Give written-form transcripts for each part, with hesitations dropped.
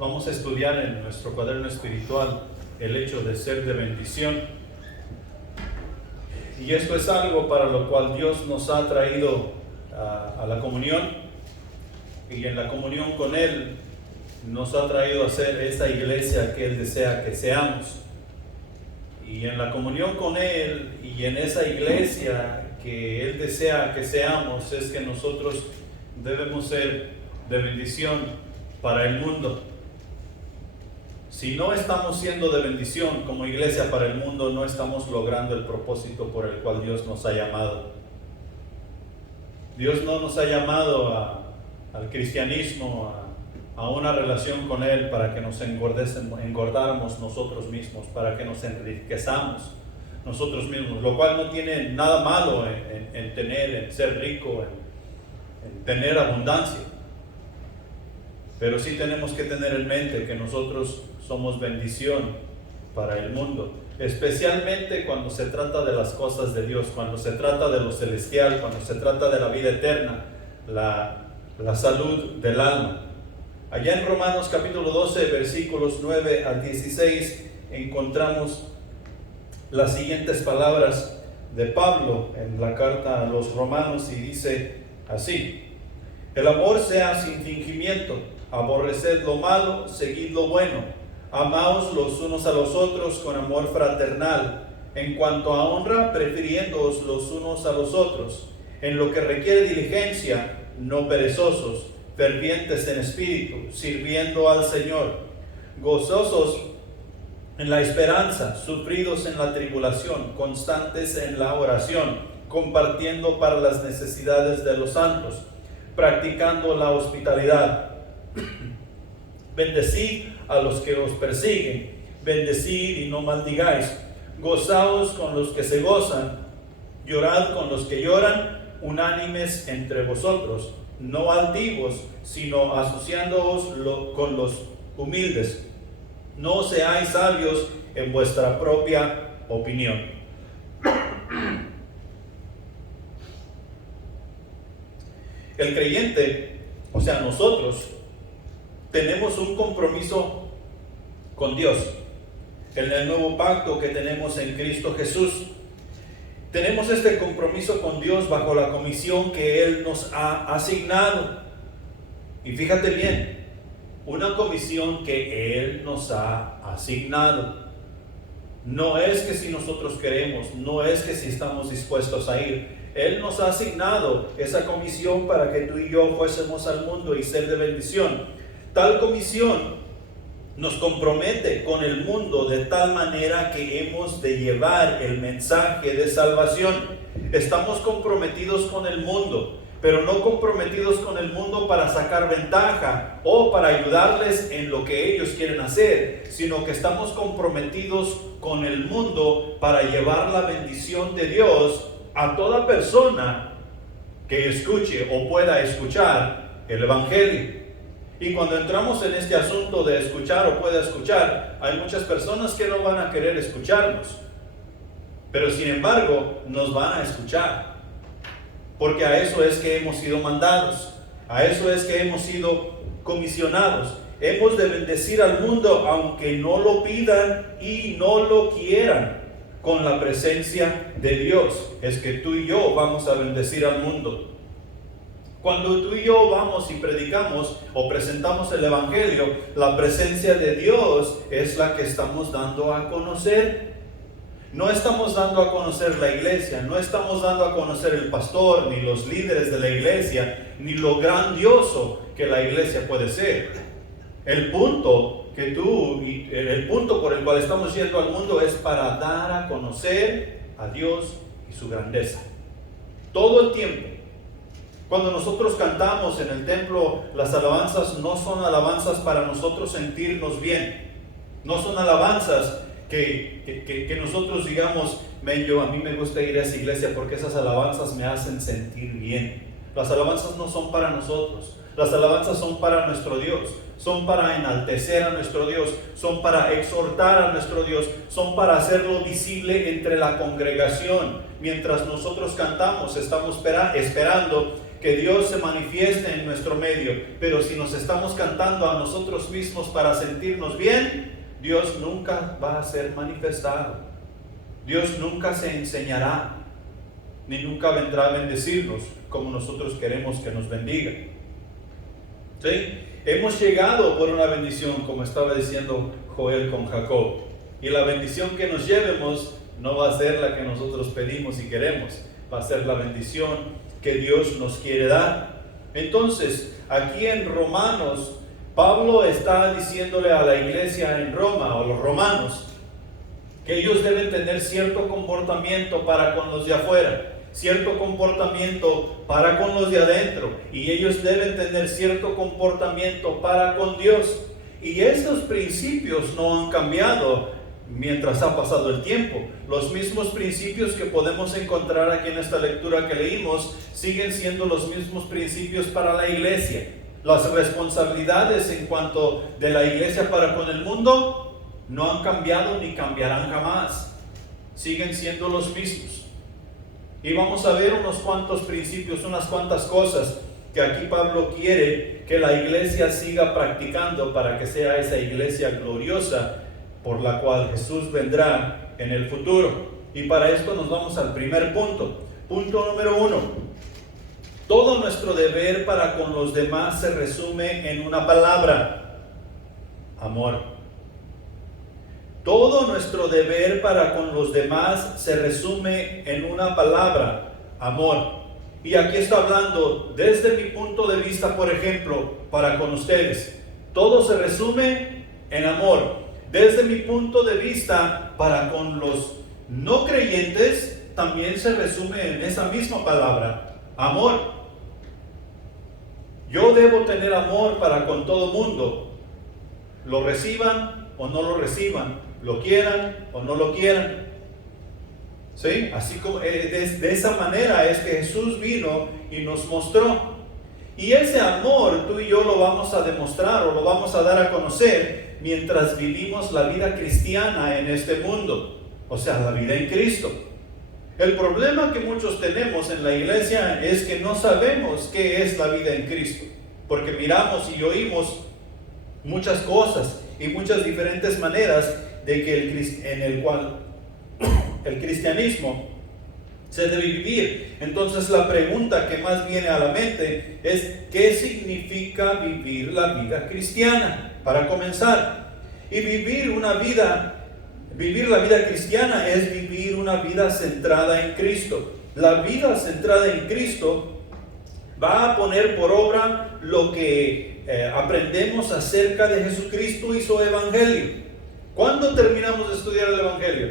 Vamos a estudiar en nuestro cuaderno espiritual el hecho de ser de bendición. Y esto es algo para lo cual Dios nos ha traído a la comunión. Y en la comunión con Él nos ha traído a ser esa iglesia que Él desea que seamos. Y en la comunión con Él y en esa iglesia que Él desea que seamos es que nosotros debemos ser de bendición para el mundo. Si no estamos siendo de bendición como iglesia para el mundo, no estamos logrando el propósito por el cual Dios nos ha llamado. Dios no nos ha llamado al cristianismo, a una relación con Él para que nos engordáramos nosotros mismos, para que nos enriquezamos nosotros mismos, lo cual no tiene nada malo en ser rico, en tener abundancia. Pero sí tenemos que tener en mente que nosotros somos bendición para el mundo, especialmente cuando se trata de las cosas de Dios, cuando se trata de lo celestial, cuando se trata de la vida eterna, la salud del alma. Allá en Romanos capítulo 12, versículos 9 al 16, encontramos las siguientes palabras de Pablo en la carta a los romanos y dice así: el amor sea sin fingimiento, aborreced lo malo, seguid lo bueno, amaos los unos a los otros con amor fraternal, en cuanto a honra, prefiriéndoos los unos a los otros, en lo que requiere diligencia, no perezosos, fervientes en espíritu, sirviendo al Señor, gozosos en la esperanza, sufridos en la tribulación, constantes en la oración, compartiendo para las necesidades de los santos, practicando la hospitalidad. Bendecid a los que os persiguen, bendecid y no maldigáis, gozaos con los que se gozan, llorad con los que lloran, unánimes entre vosotros, no altivos, sino asociándoos con los humildes. No seáis sabios en vuestra propia opinión. El creyente, o sea, nosotros, tenemos un compromiso con Dios. En el nuevo pacto que tenemos en Cristo Jesús, tenemos este compromiso con Dios bajo la comisión que Él nos ha asignado. Y fíjate bien, una comisión que Él nos ha asignado. No es que si nosotros queremos, no es que si estamos dispuestos a ir. Él nos ha asignado esa comisión para que tú y yo fuésemos al mundo y ser de bendición. Tal comisión nos compromete con el mundo de tal manera que hemos de llevar el mensaje de salvación. Estamos comprometidos con el mundo, pero no comprometidos con el mundo para sacar ventaja o para ayudarles en lo que ellos quieren hacer, sino que estamos comprometidos con el mundo para llevar la bendición de Dios a toda persona que escuche o pueda escuchar el Evangelio. Y cuando entramos en este asunto de escuchar o pueda escuchar, hay muchas personas que no van a querer escucharnos, pero sin embargo nos van a escuchar, porque a eso es que hemos sido mandados, a eso es que hemos sido comisionados. Hemos de bendecir al mundo aunque no lo pidan y no lo quieran, con la presencia de Dios. Es que tú y yo vamos a bendecir al mundo. Cuando tú y yo vamos y predicamos o presentamos el Evangelio, la presencia de Dios es la que estamos dando a conocer. No estamos dando a conocer la iglesia, no estamos dando a conocer el pastor, ni los líderes de la iglesia, ni lo grandioso que la iglesia puede ser. El punto por el cual estamos yendo al mundo es para dar a conocer a Dios y su grandeza. Todo el tiempo. Cuando nosotros cantamos en el templo, las alabanzas no son alabanzas para nosotros sentirnos bien. No son alabanzas que nosotros digamos, a mí me gusta ir a esa iglesia porque esas alabanzas me hacen sentir bien. Las alabanzas no son para nosotros. Las alabanzas son para nuestro Dios. Son para enaltecer a nuestro Dios. Son para exhortar a nuestro Dios. Son para hacerlo visible entre la congregación. Mientras nosotros cantamos, estamos esperando que Dios se manifieste en nuestro medio. Pero si nos estamos cantando a nosotros mismos para sentirnos bien, Dios nunca va a ser manifestado. Dios nunca se enseñará, ni nunca vendrá a bendecirnos como nosotros queremos que nos bendiga. ¿Sí? Hemos llegado por una bendición, como estaba diciendo Joel con Jacob. Y la bendición que nos llevemos no va a ser la que nosotros pedimos y queremos. Va a ser la bendición que Dios nos quiere dar. Entonces, aquí en Romanos, Pablo está diciéndole a la iglesia en Roma, o los romanos, que ellos deben tener cierto comportamiento para con los de afuera, cierto comportamiento para con los de adentro, y ellos deben tener cierto comportamiento para con Dios. Y esos principios no han cambiado mientras ha pasado el tiempo. Los mismos principios que podemos encontrar aquí en esta lectura que leímos siguen siendo los mismos principios para la iglesia. Las responsabilidades en cuanto de la iglesia para con el mundo no han cambiado ni cambiarán jamás. Siguen siendo los mismos. Y vamos a ver unos cuantos principios, unas cuantas cosas que aquí Pablo quiere que la iglesia siga practicando para que sea esa iglesia gloriosa por la cual Jesús vendrá en el futuro. Y para esto nos vamos al primer punto. Punto número 1. Todo nuestro deber para con los demás se resume en una palabra: amor. Todo nuestro deber para con los demás se resume en una palabra: amor. Y aquí está hablando desde mi punto de vista, por ejemplo, para con ustedes. Todo se resume en amor. Desde mi punto de vista, para con los no creyentes, también se resume en esa misma palabra: amor. Yo debo tener amor para con todo mundo, lo reciban o no lo reciban, lo quieran o no lo quieran. ¿Sí? Así como de esa manera es que Jesús vino y nos mostró. Y ese amor tú y yo lo vamos a demostrar o lo vamos a dar a conocer mientras vivimos la vida cristiana en este mundo, o sea, la vida en Cristo. El problema que muchos tenemos en la iglesia es que no sabemos qué es la vida en Cristo, porque miramos y oímos muchas cosas y muchas diferentes maneras de que en el cual el cristianismo se debe vivir. Entonces la pregunta que más viene a la mente es: ¿qué significa vivir la vida cristiana? Para comenzar, y vivir la vida cristiana es vivir una vida centrada en Cristo. La vida centrada en Cristo va a poner por obra lo que aprendemos acerca de Jesucristo y su evangelio. ¿Cuándo terminamos de estudiar el evangelio?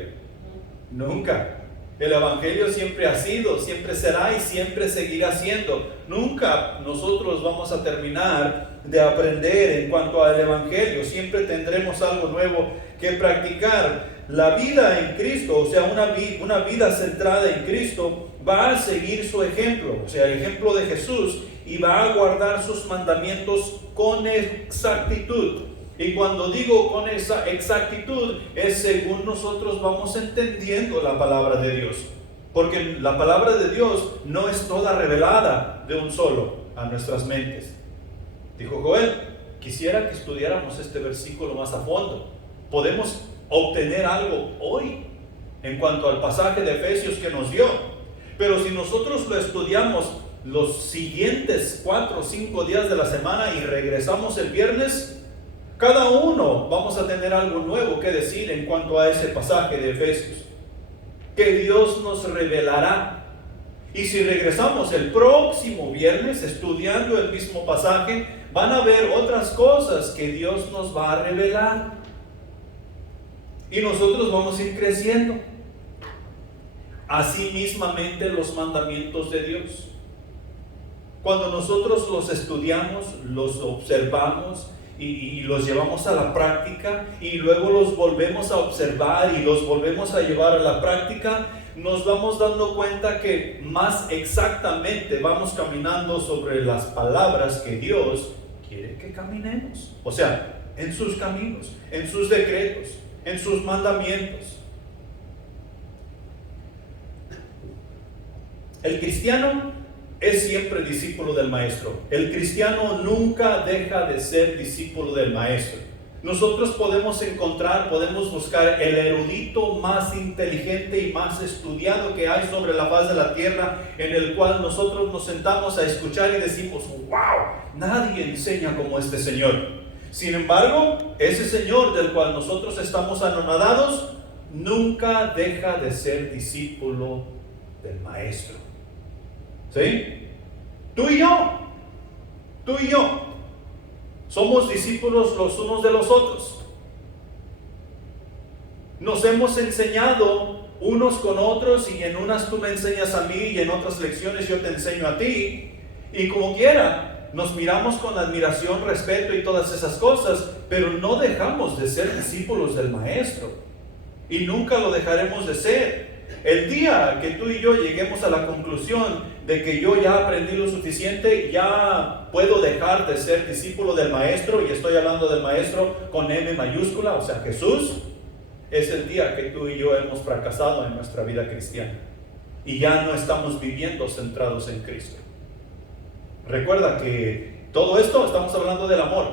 Nunca. El evangelio siempre ha sido, siempre será y siempre seguirá siendo. Nunca nosotros vamos a terminar de aprender en cuanto al evangelio. Siempre tendremos algo nuevo que practicar. La vida en Cristo, o sea, una vida centrada en Cristo, va a seguir su ejemplo, o sea, el ejemplo de Jesús, y va a guardar sus mandamientos con exactitud. Y cuando digo con esa exactitud, es según nosotros vamos entendiendo la palabra de Dios. Porque la palabra de Dios no es toda revelada de un solo a nuestras mentes. Dijo Joel: quisiera que estudiáramos este versículo más a fondo. Podemos obtener algo hoy en cuanto al pasaje de Efesios que nos dio. Pero si nosotros lo estudiamos los siguientes 4 o 5 días de la semana y regresamos el viernes, cada uno vamos a tener algo nuevo que decir en cuanto a ese pasaje de Efesios, que Dios nos revelará. Y si regresamos el próximo viernes estudiando el mismo pasaje, van a ver otras cosas que Dios nos va a revelar. Y nosotros vamos a ir creciendo. Así mismamente los mandamientos de Dios. Cuando nosotros los estudiamos, los observamos y los llevamos a la práctica, y luego los volvemos a observar y los volvemos a llevar a la práctica, nos vamos dando cuenta que más exactamente vamos caminando sobre las palabras que Dios quiere que caminemos. O sea, en sus caminos, en sus decretos, en sus mandamientos. El cristiano es siempre discípulo del maestro. El cristiano nunca deja de ser discípulo del maestro. Nosotros podemos buscar el erudito más inteligente y más estudiado que hay sobre la faz de la tierra, en el cual nosotros nos sentamos a escuchar y decimos, wow, nadie enseña como este Señor. Sin embargo, ese Señor del cual nosotros estamos anonadados, nunca deja de ser discípulo del maestro. ¿Sí? Tú y yo somos discípulos los unos de los otros. Nos hemos enseñado unos con otros, y en unas tú me enseñas a mí y en otras lecciones yo te enseño a ti, y como quiera nos miramos con admiración, respeto y todas esas cosas, pero no dejamos de ser discípulos del maestro, y nunca lo dejaremos de ser. El día que tú y yo lleguemos a la conclusión de que yo ya aprendí lo suficiente, ya puedo dejar de ser discípulo del maestro, y estoy hablando del maestro con M mayúscula, o sea Jesús, es el día que tú y yo hemos fracasado en nuestra vida cristiana y ya no estamos viviendo centrados en Cristo. Recuerda que todo esto estamos hablando del amor,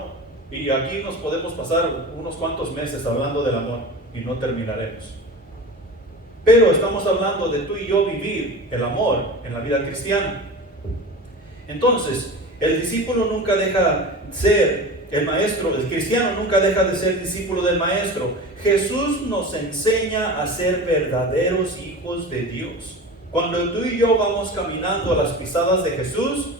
y aquí nos podemos pasar unos cuantos meses hablando del amor y no terminaremos. Pero estamos hablando de tú y yo vivir el amor en la vida cristiana. Entonces, el discípulo nunca deja de ser el maestro, el cristiano nunca deja de ser discípulo del maestro. Jesús nos enseña a ser verdaderos hijos de Dios. Cuando tú y yo vamos caminando a las pisadas de Jesús,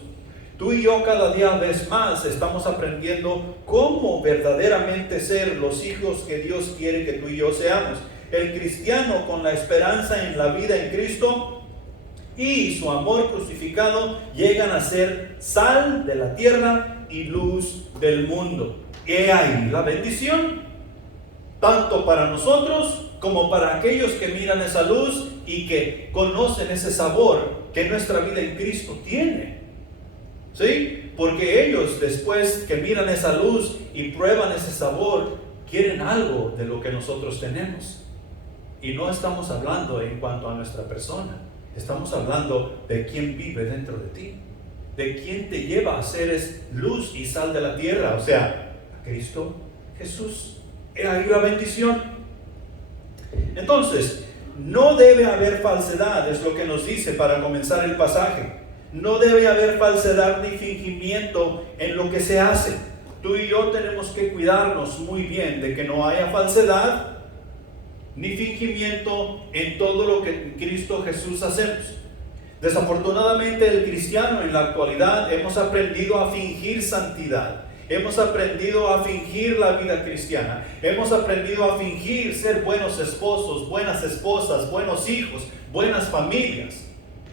tú y yo cada día vez más estamos aprendiendo cómo verdaderamente ser los hijos que Dios quiere que tú y yo seamos. El cristiano, con la esperanza en la vida en Cristo y su amor crucificado, llegan a ser sal de la tierra y luz del mundo. He ahí la bendición, tanto para nosotros como para aquellos que miran esa luz y que conocen ese sabor que nuestra vida en Cristo tiene. ¿Sí? Porque ellos, después que miran esa luz y prueban ese sabor, quieren algo de lo que nosotros tenemos. Y no estamos hablando en cuanto a nuestra persona, estamos hablando de quién vive dentro de ti, de quién te lleva a ser luz y sal de la tierra, o sea, a Cristo Jesús. He ahí la bendición. Entonces, no debe haber falsedad, es lo que nos dice para comenzar el pasaje. No debe haber falsedad ni fingimiento en lo que se hace. Tú y yo tenemos que cuidarnos muy bien de que no haya falsedad ni fingimiento en todo lo que en Cristo Jesús hacemos. Desafortunadamente, el cristiano en la actualidad hemos aprendido a fingir santidad, hemos aprendido a fingir la vida cristiana, hemos aprendido a fingir ser buenos esposos, buenas esposas, buenos hijos, buenas familias,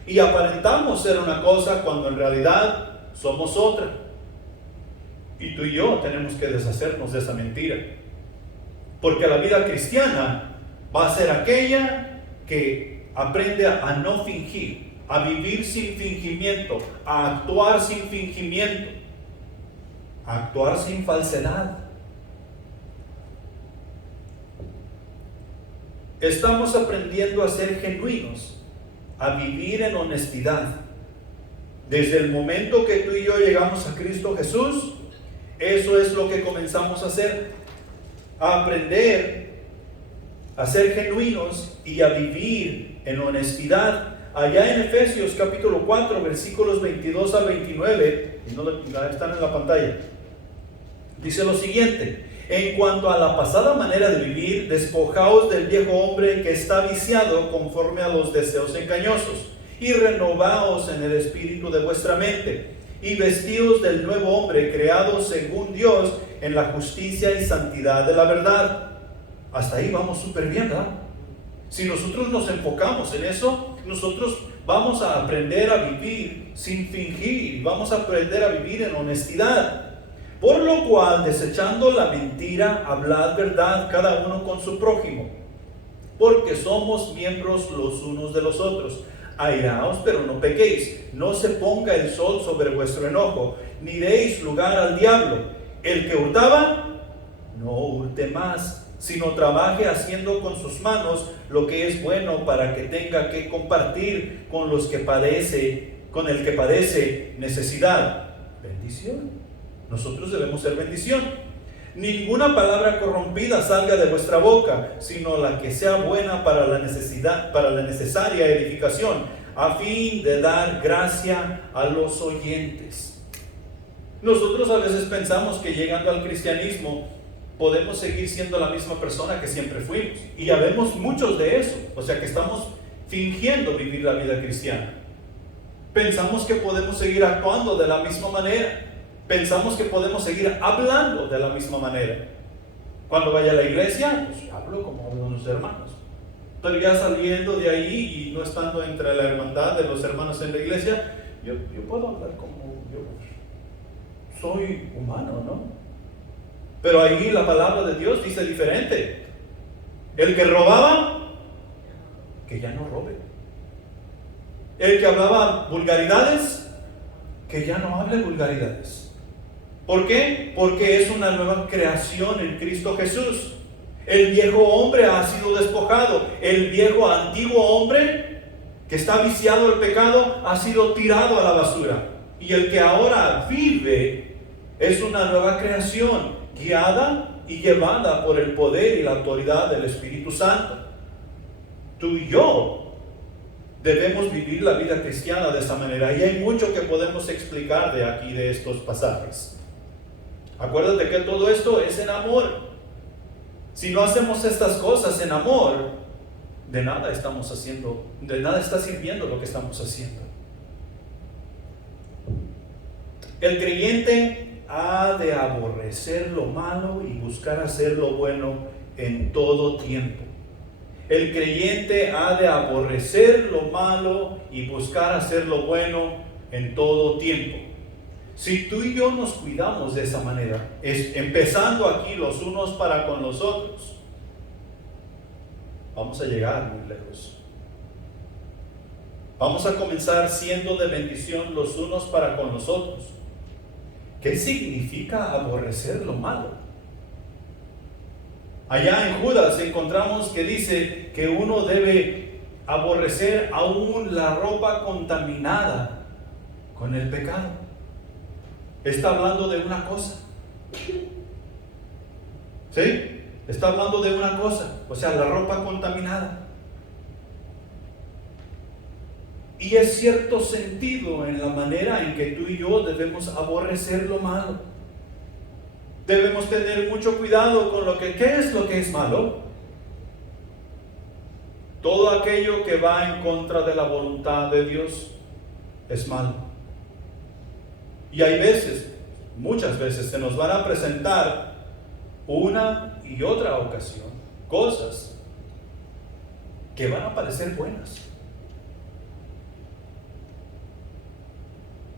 y aparentamos ser una cosa cuando en realidad somos otra. Y tú y yo tenemos que deshacernos de esa mentira, porque la vida cristiana va a ser aquella que aprende a no fingir, a vivir sin fingimiento, a actuar sin fingimiento, a actuar sin falsedad. Estamos aprendiendo a ser genuinos, a vivir en honestidad. Desde el momento que tú y yo llegamos a Cristo Jesús, eso es lo que comenzamos a hacer, a aprender a ser genuinos y a vivir en honestidad. Allá en Efesios capítulo 4, versículos 22 al 29, y no están en la pantalla, dice lo siguiente: en cuanto a la pasada manera de vivir, despojaos del viejo hombre que está viciado conforme a los deseos engañosos, y renovaos en el espíritu de vuestra mente, y vestíos del nuevo hombre creado según Dios en la justicia y santidad de la verdad. Hasta ahí vamos súper bien, ¿verdad? Si nosotros nos enfocamos en eso, nosotros vamos a aprender a vivir sin fingir, vamos a aprender a vivir en honestidad. Por lo cual, desechando la mentira, hablad verdad cada uno con su prójimo, porque somos miembros los unos de los otros. Airaos, pero no pequéis, no se ponga el sol sobre vuestro enojo, ni deis lugar al diablo. El que hurtaba, no hurte más, sino trabaje haciendo con sus manos lo que es bueno, para que tenga que compartir con los que padece con el que padece necesidad, bendición. Nosotros debemos ser bendición. Ninguna palabra corrompida salga de vuestra boca, sino la que sea buena para la necesaria edificación, a fin de dar gracia a los oyentes. Nosotros a veces pensamos que llegando al cristianismo podemos seguir siendo la misma persona que siempre fuimos. Y ya vemos muchos de eso. O sea que estamos fingiendo vivir la vida cristiana. Pensamos que podemos seguir actuando de la misma manera. Pensamos que podemos seguir hablando de la misma manera. Cuando vaya a la iglesia, pues hablo como hablan los hermanos. Pero ya saliendo de ahí y no estando entre la hermandad de los hermanos en la iglesia, yo puedo hablar como yo soy humano, ¿no? Pero ahí la palabra de Dios dice diferente. El que robaba, que ya no robe. El que hablaba vulgaridades, que ya no hable vulgaridades. ¿Por qué? Porque es una nueva creación en Cristo Jesús. El viejo hombre ha sido despojado. El viejo antiguo hombre que está viciado al pecado ha sido tirado a la basura. Y el que ahora vive es una nueva creación, guiada y llevada por el poder y la autoridad del Espíritu Santo. Tú y yo debemos vivir la vida cristiana de esta manera. Y hay mucho que podemos explicar de aquí, de estos pasajes. Acuérdate que todo esto es en amor. Si no hacemos estas cosas en amor, de nada estamos haciendo, de nada está sirviendo lo que estamos haciendo. El creyente ha de aborrecer lo malo y buscar hacer lo bueno en todo tiempo. El creyente ha de aborrecer lo malo y buscar hacer lo bueno en todo tiempo. Si tú y yo nos cuidamos de esa manera, empezando aquí los unos para con los otros, vamos a llegar muy lejos. Vamos a comenzar siendo de bendición los unos para con los otros. ¿Qué significa aborrecer lo malo? Allá en Judas encontramos que dice que uno debe aborrecer aún la ropa contaminada con el pecado. Está hablando de una cosa. ¿Sí? Está hablando de una cosa. O sea, la ropa contaminada. Y es cierto sentido en la manera en que tú y yo debemos aborrecer lo malo. Debemos tener mucho cuidado con lo que, ¿qué es lo que es malo? Todo aquello que va en contra de la voluntad de Dios es malo. Y hay veces, muchas veces, se nos van a presentar una y otra ocasión cosas que van a parecer buenas,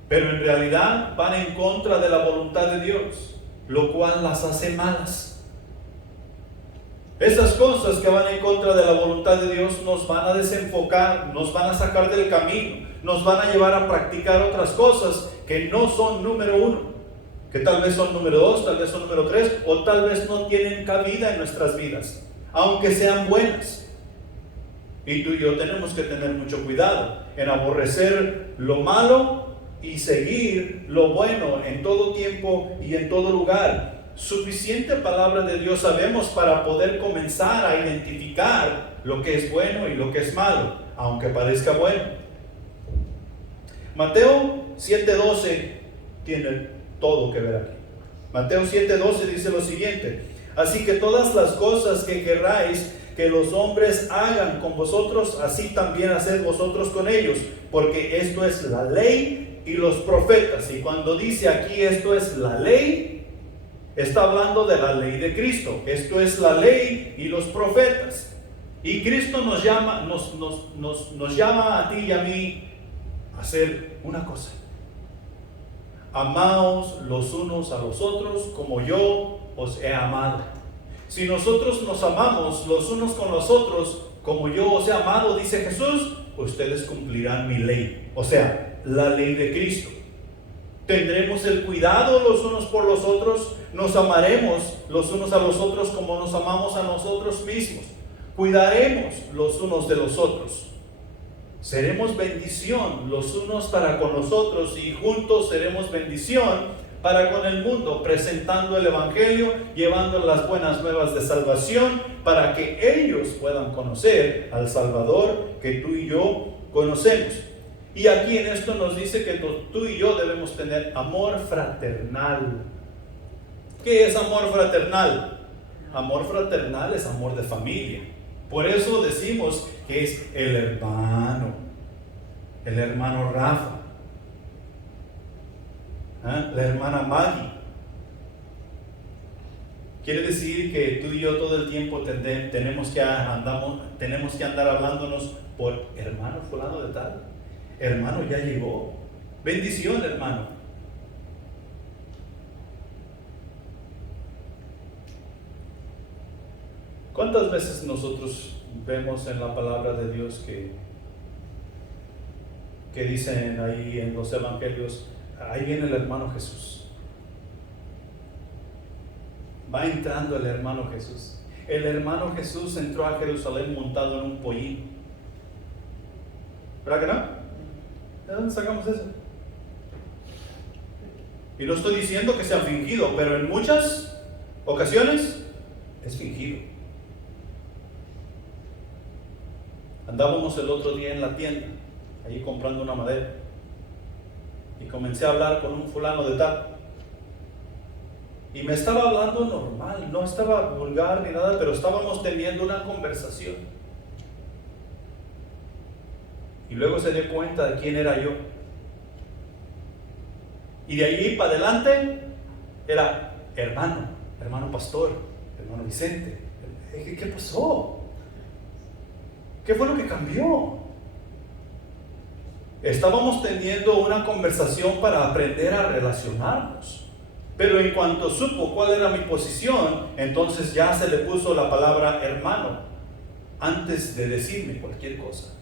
pero en realidad van en contra de la voluntad de Dios, lo cual las hace malas. Esas cosas que van en contra de la voluntad de Dios nos van a desenfocar, nos van a sacar del camino, nos van a llevar a practicar otras cosas que no son número uno, que tal vez son número 2, tal vez son número 3, o tal vez no tienen cabida en nuestras vidas, aunque sean buenas. Y tú y yo tenemos que tener mucho cuidado en aborrecer lo malo y seguir lo bueno en todo tiempo y en todo lugar. Suficiente palabra de Dios sabemos para poder comenzar a identificar lo que es bueno y lo que es malo, aunque parezca bueno. Mateo 7:12 tiene todo que ver aquí. Mateo 7:12 dice lo siguiente: así que todas las cosas que querráis que los hombres hagan con vosotros, así también haced vosotros con ellos, porque esto es la ley y los profetas. Y cuando dice aquí esto es la ley, está hablando de la ley de Cristo. Esto es la ley y los profetas. Y Cristo nos llama a ti y a mí a hacer una cosa: amaos los unos a los otros como yo os he amado. Si nosotros nos amamos los unos con los otros como yo os he amado, dice Jesús, ustedes cumplirán mi ley, o sea, la ley de Cristo. Tendremos el cuidado los unos por los otros, nos amaremos los unos a los otros como nos amamos a nosotros mismos, cuidaremos los unos de los otros. seremos bendición los unos para con los otros y juntos seremos bendición para con el mundo, presentando el Evangelio, llevando las buenas nuevas de salvación para que ellos puedan conocer al Salvador que tú y yo conocemos. Y aquí en esto nos dice que tú y yo debemos tener amor fraternal. ¿Qué es amor fraternal? Amor fraternal es amor de familia. Por eso decimos que es el hermano Rafa, la hermana Maggie. Quiere decir que tú y yo todo el tiempo tenemos que andar hablándonos por hermano fulano de tal. Hermano, ya llegó. Bendición, hermano. ¿Cuántas veces nosotros vemos en la palabra de Dios que dicen ahí en los evangelios, ahí viene el hermano Jesús? Va entrando el hermano Jesús. El hermano Jesús entró a Jerusalén montado en un pollín. ¿Verdad que no? ¿De dónde sacamos eso? Y no estoy diciendo que sea fingido, pero en muchas ocasiones es fingido. Andábamos el otro día en la tienda, allí comprando una madera, y comencé a hablar con un fulano de tal, y me estaba hablando normal, no estaba vulgar ni nada, pero estábamos teniendo una conversación, y luego se dio cuenta de quién era yo, y de allí para adelante era hermano pastor, hermano Vicente. ¿Qué pasó? ¿Qué fue lo que cambió? Estábamos teniendo una conversación para aprender a relacionarnos. Pero en cuanto supo cuál era mi posición, entonces ya se le puso la palabra hermano antes de decirme cualquier cosa.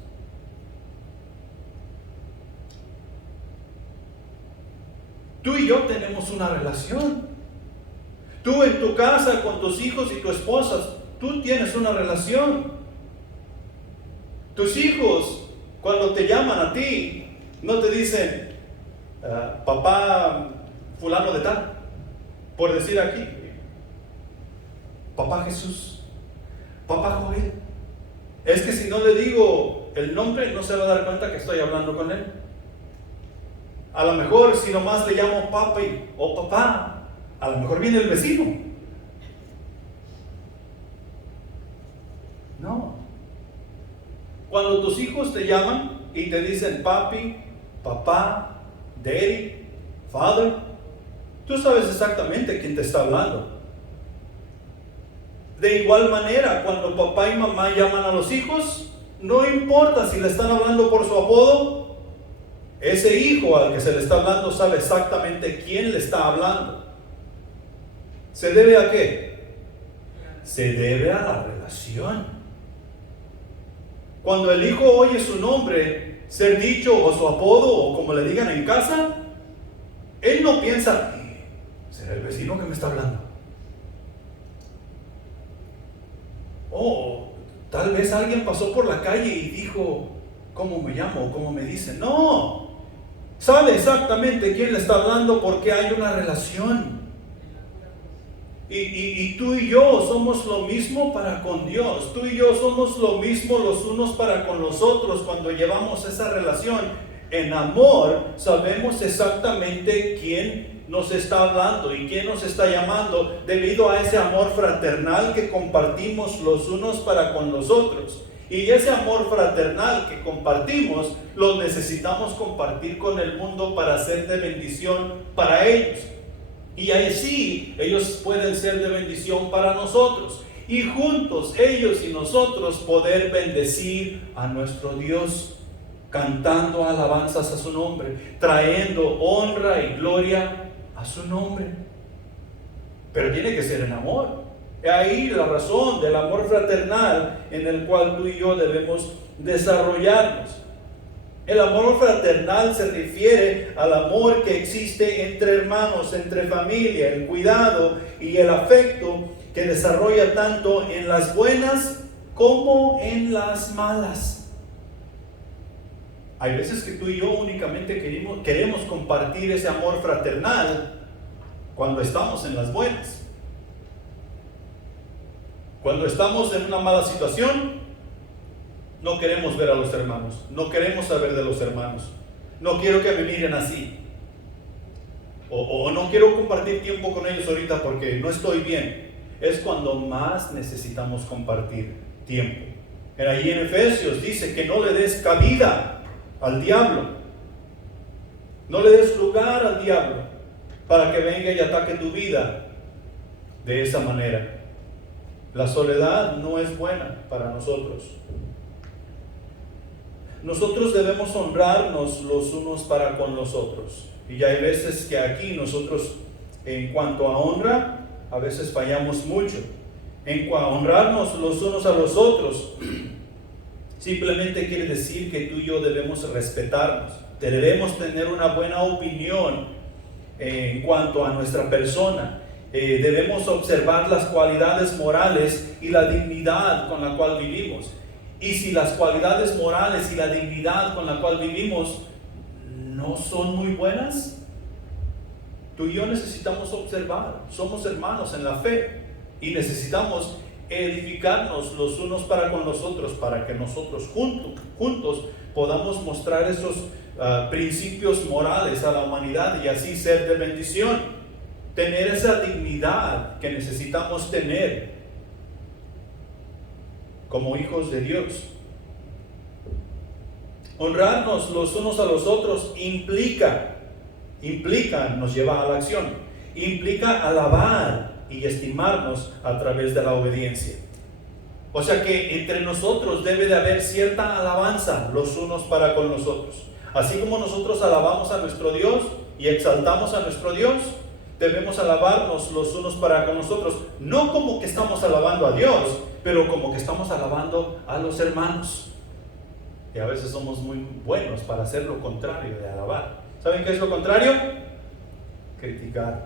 Tú y yo tenemos una relación. Tú en tu casa con tus hijos y tu esposa, tú tienes una relación. Tus hijos, cuando te llaman a ti, no te dicen papá fulano de tal, por decir aquí, papá Jesús, papá Joel. Es que si no le digo el nombre, no se va a dar cuenta que estoy hablando con él. A lo mejor si nomás le llamo papi o papá, a lo mejor viene el vecino. No. Cuando tus hijos te llaman y te dicen papi, papá, daddy, father, tú sabes exactamente quién te está hablando. De igual manera, cuando papá y mamá llaman a los hijos, no importa si le están hablando por su apodo, ese hijo al que se le está hablando sabe exactamente quién le está hablando. ¿Se debe a qué? Se debe a la relación. Cuando el hijo oye su nombre ser dicho o su apodo o como le digan en casa, él no piensa, ¿será el vecino que me está hablando? O tal vez alguien pasó por la calle y dijo, ¿cómo me llamo? ¿Cómo me dicen? No, sabe exactamente quién le está hablando porque hay una relación. Y tú y yo somos lo mismo para con Dios. Tú y yo somos lo mismo los unos para con los otros cuando llevamos esa relación. En amor sabemos exactamente quién nos está hablando y quién nos está llamando debido a ese amor fraternal que compartimos los unos para con los otros. Y ese amor fraternal que compartimos lo necesitamos compartir con el mundo para ser de bendición para ellos. Y así ellos pueden ser de bendición para nosotros. Y juntos ellos y nosotros poder bendecir a nuestro Dios, cantando alabanzas a su nombre, trayendo honra y gloria a su nombre. Pero tiene que ser en amor. Ahí la razón del amor fraternal en el cual tú y yo debemos desarrollarnos. El amor fraternal se refiere al amor que existe entre hermanos, entre familia, el cuidado y el afecto que desarrolla tanto en las buenas como en las malas. Hay veces que tú y yo únicamente queremos compartir ese amor fraternal cuando estamos en las buenas. Cuando estamos en una mala situación, no queremos ver a los hermanos, no queremos saber de los hermanos, no quiero que me miren así, o no quiero compartir tiempo con ellos ahorita porque no estoy bien. Es cuando más necesitamos compartir tiempo. Ahí en Efesios dice que no le des cabida al diablo, no le des lugar al diablo para que venga y ataque tu vida de esa manera. La soledad no es buena para nosotros. Nosotros debemos honrarnos los unos para con los otros. Y ya hay veces que aquí nosotros, en cuanto a honra, a veces fallamos mucho. En cuanto a honrarnos los unos a los otros, simplemente quiere decir que tú y yo debemos respetarnos. Debemos tener una buena opinión en cuanto a nuestra persona. Debemos observar las cualidades morales y la dignidad con la cual vivimos. Y si las cualidades morales y la dignidad con la cual vivimos no son muy buenas, tú y yo necesitamos observar. Somos hermanos en la fe y necesitamos edificarnos los unos para con los otros, para que nosotros juntos podamos mostrar esos principios morales a la humanidad y así ser de bendición. Tener esa dignidad que necesitamos tener como hijos de Dios. Honrarnos los unos a los otros implica, nos lleva a la acción, implica alabar y estimarnos a través de la obediencia. O sea que entre nosotros debe de haber cierta alabanza los unos para con los otros. Así como nosotros alabamos a nuestro Dios y exaltamos a nuestro Dios, debemos alabarnos los unos para con nosotros, no como que estamos alabando a Dios, pero como que estamos alabando a los hermanos. Y a veces somos muy buenos para hacer lo contrario de alabar. ¿Saben qué es lo contrario? Criticar,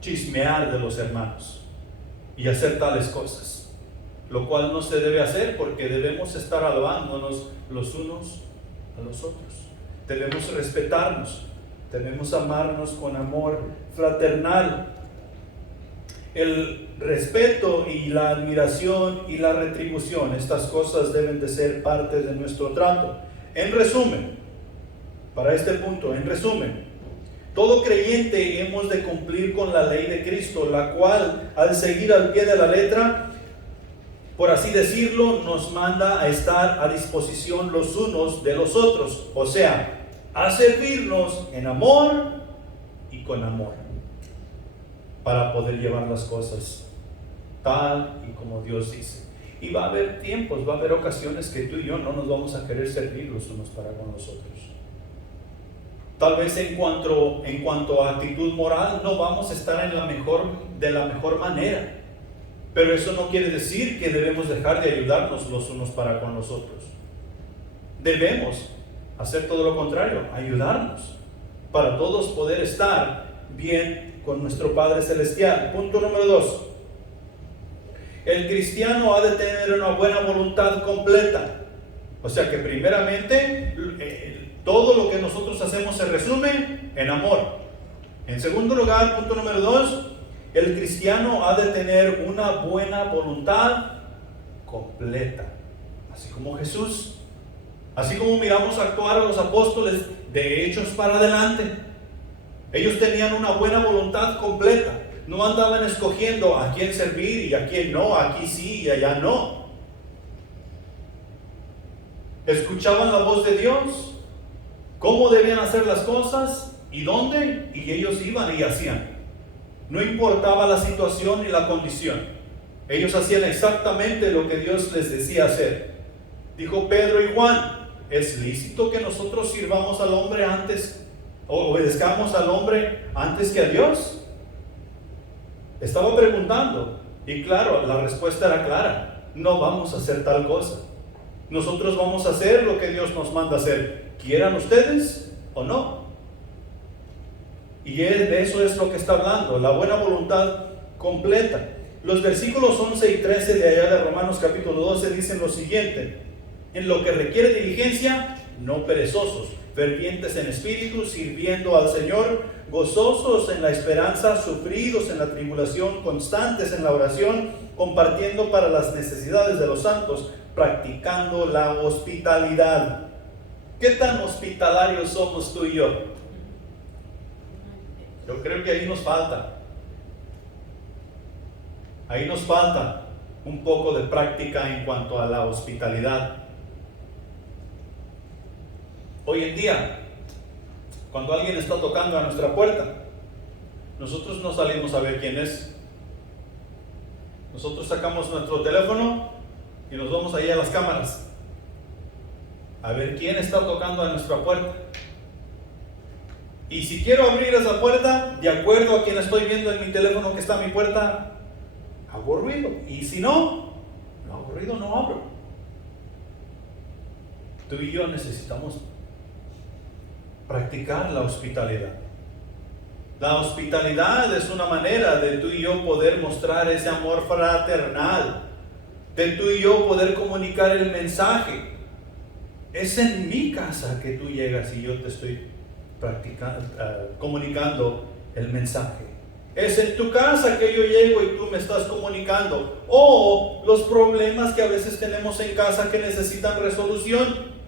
chismear de los hermanos y hacer tales cosas, lo cual no se debe hacer porque debemos estar alabándonos los unos a los otros. Debemos respetarnos. Debemos amarnos con amor fraternal. El respeto y la admiración y la retribución, estas cosas deben de ser parte de nuestro trato. En resumen, para este punto, todo creyente hemos de cumplir con la ley de Cristo, la cual, al seguir al pie de la letra, por así decirlo, nos manda a estar a disposición los unos de los otros, o sea, a servirnos en amor y con amor, para poder llevar las cosas tal y como Dios dice. Y va a haber tiempos, va a haber ocasiones que tú y yo no nos vamos a querer servir los unos para con los otros. Tal vez en cuanto a actitud moral no vamos a estar de la mejor manera, pero eso no quiere decir que debemos dejar de ayudarnos los unos para con los otros. Debemos hacer todo lo contrario, ayudarnos para todos poder estar bien con nuestro Padre Celestial. Punto número 2. El cristiano ha de tener una buena voluntad completa. O sea que primeramente todo lo que nosotros hacemos se resume en amor. En segundo lugar, punto número 2, el cristiano ha de tener una buena voluntad completa, así como Jesús. Así como miramos actuar a los apóstoles de Hechos para adelante. Ellos tenían una buena voluntad completa. No andaban escogiendo a quién servir y a quién no, aquí sí y allá no. Escuchaban la voz de Dios, cómo debían hacer las cosas y dónde, y ellos iban y hacían. No importaba la situación ni la condición. Ellos hacían exactamente lo que Dios les decía hacer. Dijo Pedro y Juan: ¿es lícito que nosotros sirvamos al hombre antes, o obedezcamos al hombre antes que a Dios? Estaba preguntando, y claro, la respuesta era clara: no vamos a hacer tal cosa. Nosotros vamos a hacer lo que Dios nos manda hacer, quieran ustedes o no. Y de eso es lo que está hablando, la buena voluntad completa. Los versículos 11 y 13 de allá de Romanos capítulo 12 dicen lo siguiente: en lo que requiere diligencia, no perezosos, fervientes en espíritu, sirviendo al Señor, gozosos en la esperanza, sufridos en la tribulación, constantes en la oración, compartiendo para las necesidades de los santos, practicando la hospitalidad. ¿Qué tan hospitalarios somos tú y yo? Yo creo que ahí nos falta. Ahí nos falta un poco de práctica en cuanto a la hospitalidad. Hoy en día, cuando alguien está tocando a nuestra puerta, nosotros no salimos a ver quién es. Nosotros sacamos nuestro teléfono y nos vamos ahí a las cámaras a ver quién está tocando a nuestra puerta. Y si quiero abrir esa puerta, de acuerdo a quien estoy viendo en mi teléfono que está a mi puerta, hago ruido. Y si no hago ruido, no abro. Tú y yo necesitamos practicar la hospitalidad. La hospitalidad es una manera de tú y yo poder mostrar ese amor fraternal, de tú y yo poder comunicar el mensaje. Es en mi casa que tú llegas y yo te estoy comunicando el mensaje. Es en tu casa que yo llego y tú me estás comunicando. O los problemas que a veces tenemos en casa que necesitan resolución.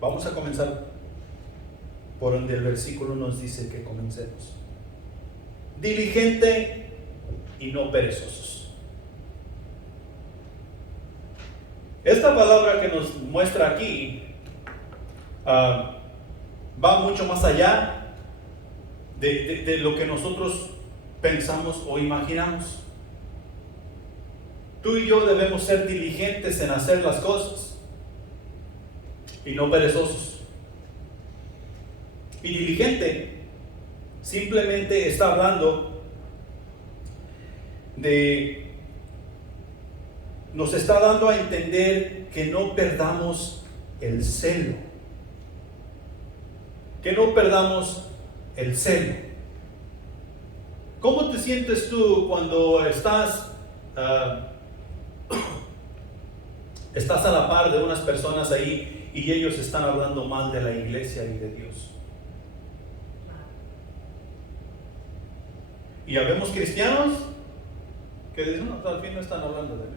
Vamos a comenzar por donde el versículo nos dice que comencemos. Diligente y no perezosos. Esta palabra que nos muestra aquí va mucho más allá de lo que nosotros pensamos o imaginamos. Tú y yo debemos ser diligentes en hacer las cosas y no perezosos. Y diligente simplemente está hablando nos está dando a entender que no perdamos el celo. Que no perdamos el celo. ¿Cómo te sientes tú cuando estás a la par de unas personas ahí y ellos están hablando mal de la iglesia y de Dios? Y habemos cristianos que dicen, no, al fin no están hablando de mí.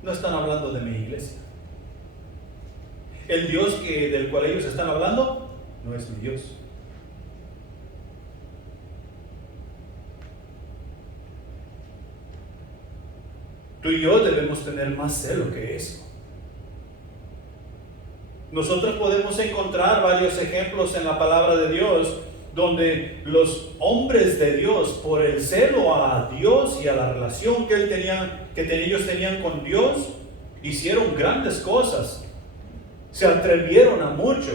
No están hablando de mi iglesia. El Dios del cual ellos están hablando no es mi Dios. Tú y yo debemos tener más celo que eso. Nosotros podemos encontrar varios ejemplos en la palabra de Dios donde los hombres de Dios, por el celo a Dios y a la relación que ellos tenían con Dios, hicieron grandes cosas, se atrevieron a mucho,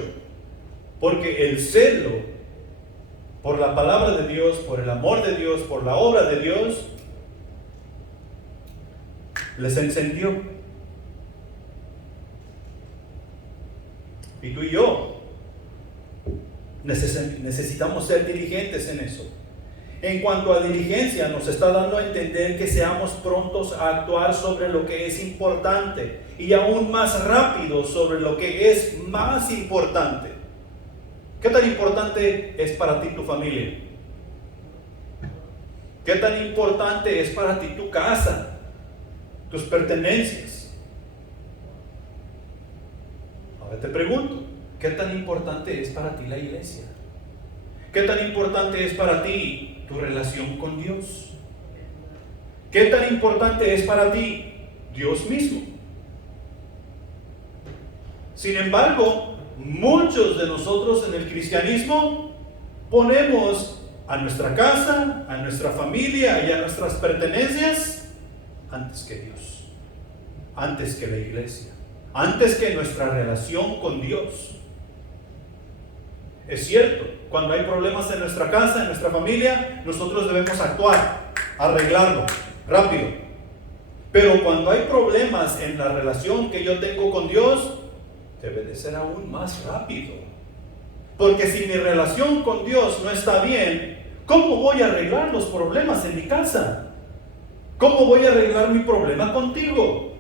porque el celo por la palabra de Dios, por el amor de Dios, por la obra de Dios, les encendió. Y tú y yo necesitamos ser diligentes en eso. En cuanto a diligencia, nos está dando a entender que seamos prontos a actuar sobre lo que es importante y aún más rápido sobre lo que es más importante. ¿Qué tan importante es para ti tu familia? ¿Qué tan importante es para ti tu casa, tus pertenencias? Ahora te pregunto, ¿qué tan importante es para ti la iglesia? ¿Qué tan importante es para ti tu relación con Dios? ¿Qué tan importante es para ti Dios mismo? Sin embargo, muchos de nosotros en el cristianismo ponemos a nuestra casa, a nuestra familia y a nuestras pertenencias antes que Dios, antes que la iglesia, antes que nuestra relación con Dios. Es cierto, cuando hay problemas en nuestra casa, en nuestra familia, nosotros debemos actuar, arreglarlo rápido. Pero cuando hay problemas en la relación que yo tengo con Dios, debe de ser aún más rápido. Porque si mi relación con Dios no está bien, ¿cómo voy a arreglar los problemas en mi casa? ¿Cómo voy a arreglar mi problema contigo?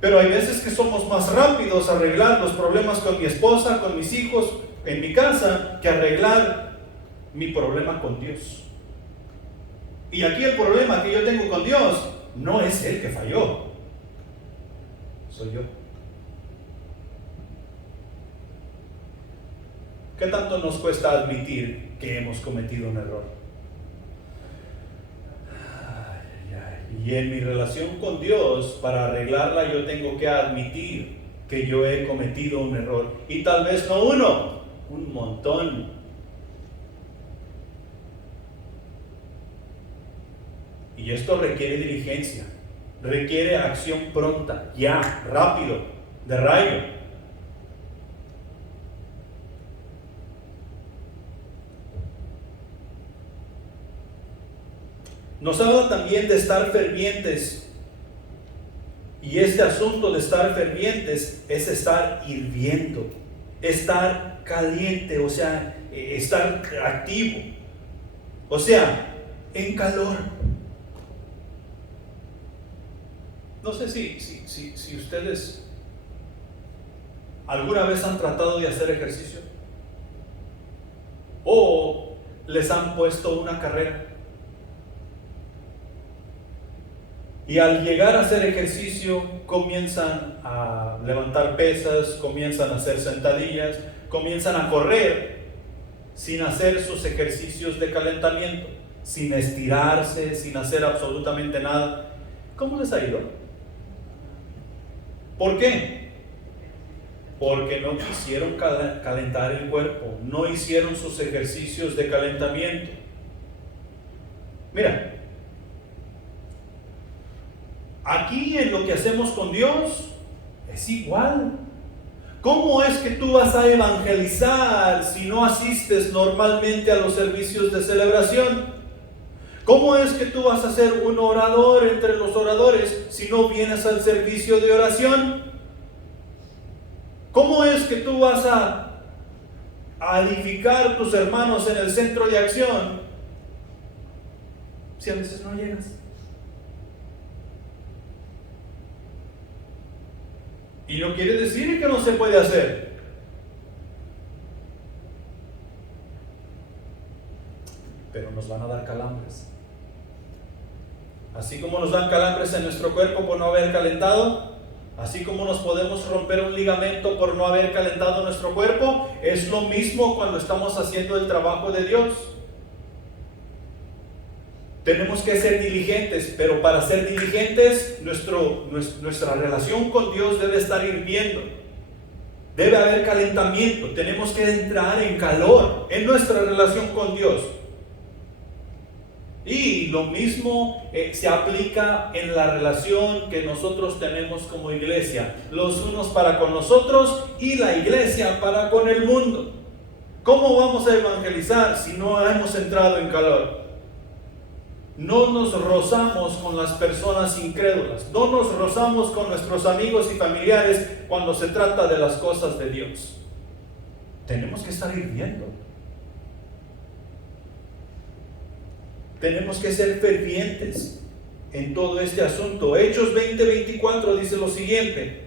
Pero hay veces que somos más rápidos a arreglar los problemas con mi esposa, con mis hijos, en mi casa, que arreglar mi problema con Dios. Y aquí el problema que yo tengo con Dios no es Él que falló, soy yo. ¿Qué tanto nos cuesta admitir que hemos cometido un error? Y en mi relación con Dios, para arreglarla, yo tengo que admitir que yo he cometido un error. Y tal vez no uno, un montón. Y esto requiere diligencia, requiere acción pronta, ya, rápido, de rayo. Nos habla también de estar fervientes. Y este asunto de estar fervientes es estar hirviendo, estar caliente, o sea, estar activo, o sea, en calor. No sé si ustedes alguna vez han tratado de hacer ejercicio o les han puesto una carrera. Y al llegar a hacer ejercicio, comienzan a levantar pesas, comienzan a hacer sentadillas, comienzan a correr sin hacer sus ejercicios de calentamiento, sin estirarse, sin hacer absolutamente nada. ¿Cómo les ha ido? ¿Por qué? Porque no quisieron calentar el cuerpo, no hicieron sus ejercicios de calentamiento. Mira, aquí en lo que hacemos con Dios es igual. ¿Cómo es que tú vas a evangelizar si no asistes normalmente a los servicios de celebración? ¿Cómo es que tú vas a ser un orador entre los oradores si no vienes al servicio de oración? ¿Cómo es que tú vas a edificar tus hermanos en el centro de acción si a veces no llegas? Y no quiere decir que no se puede hacer. Pero nos van a dar calambres. Así como nos dan calambres en nuestro cuerpo por no haber calentado, así como nos podemos romper un ligamento por no haber calentado nuestro cuerpo, es lo mismo cuando estamos haciendo el trabajo de Dios. Tenemos que ser diligentes, pero para ser diligentes, nuestra relación con Dios debe estar hirviendo. Debe haber calentamiento. Tenemos que entrar en calor en nuestra relación con Dios. Y lo mismo se aplica en la relación que nosotros tenemos como iglesia. Los unos para con nosotros y la iglesia para con el mundo. ¿Cómo vamos a evangelizar si no hemos entrado en calor? No nos rozamos con las personas incrédulas, no nos rozamos con nuestros amigos y familiares cuando se trata de las cosas de Dios. Tenemos que estar hirviendo. Tenemos que ser fervientes en todo este asunto. Hechos 20:24 dice lo siguiente: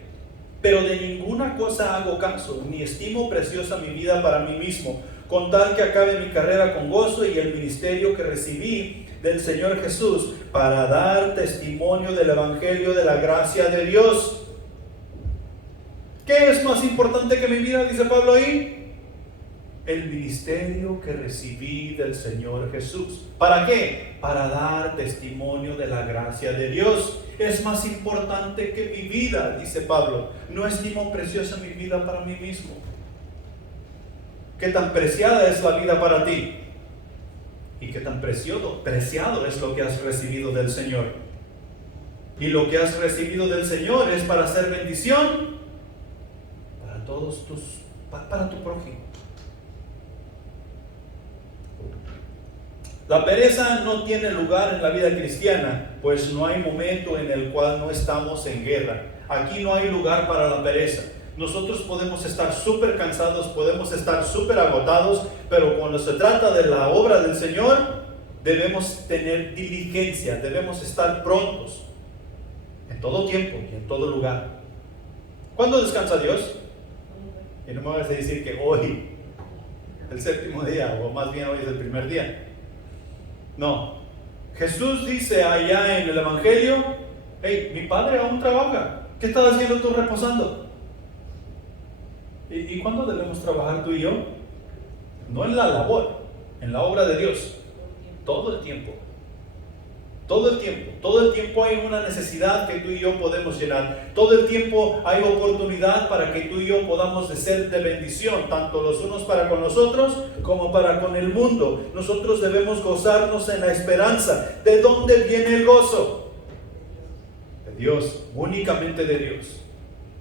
pero de ninguna cosa hago caso, ni estimo preciosa mi vida para mí mismo, con tal que acabe mi carrera con gozo y el ministerio que recibí del Señor Jesús, para dar testimonio del Evangelio de la gracia de Dios. ¿Qué es más importante que mi vida? Dice Pablo ahí. El ministerio que recibí del Señor Jesús. ¿Para qué? Para dar testimonio de la gracia de Dios. Es más importante que mi vida, dice Pablo. No estimo preciosa mi vida para mí mismo. ¿Qué tan preciada es la vida para ti? ¿Y qué tan preciado es lo que has recibido del Señor? Y lo que has recibido del Señor es para hacer bendición para tu prójimo. La pereza no tiene lugar en la vida cristiana, pues no hay momento en el cual no estamos en guerra. Aquí no hay lugar para la pereza. Nosotros podemos estar súper cansados, podemos estar súper agotados, pero cuando se trata de la obra del Señor, debemos tener diligencia, debemos estar prontos en todo tiempo y en todo lugar. ¿Cuándo descansa Dios? Y no me vas a decir que hoy, el séptimo día, o más bien hoy es el primer día. No. Jesús dice allá en el Evangelio: hey, mi Padre aún trabaja. ¿Qué estás haciendo tú reposando? ¿Y cuándo debemos trabajar tú y yo? No en la labor, en la obra de Dios. Todo el tiempo. Todo el tiempo. Todo el tiempo hay una necesidad que tú y yo podemos llenar. Todo el tiempo hay oportunidad para que tú y yo podamos ser de bendición, tanto los unos para con nosotros como para con el mundo. Nosotros debemos gozarnos en la esperanza. ¿De dónde viene el gozo? De Dios, únicamente de Dios.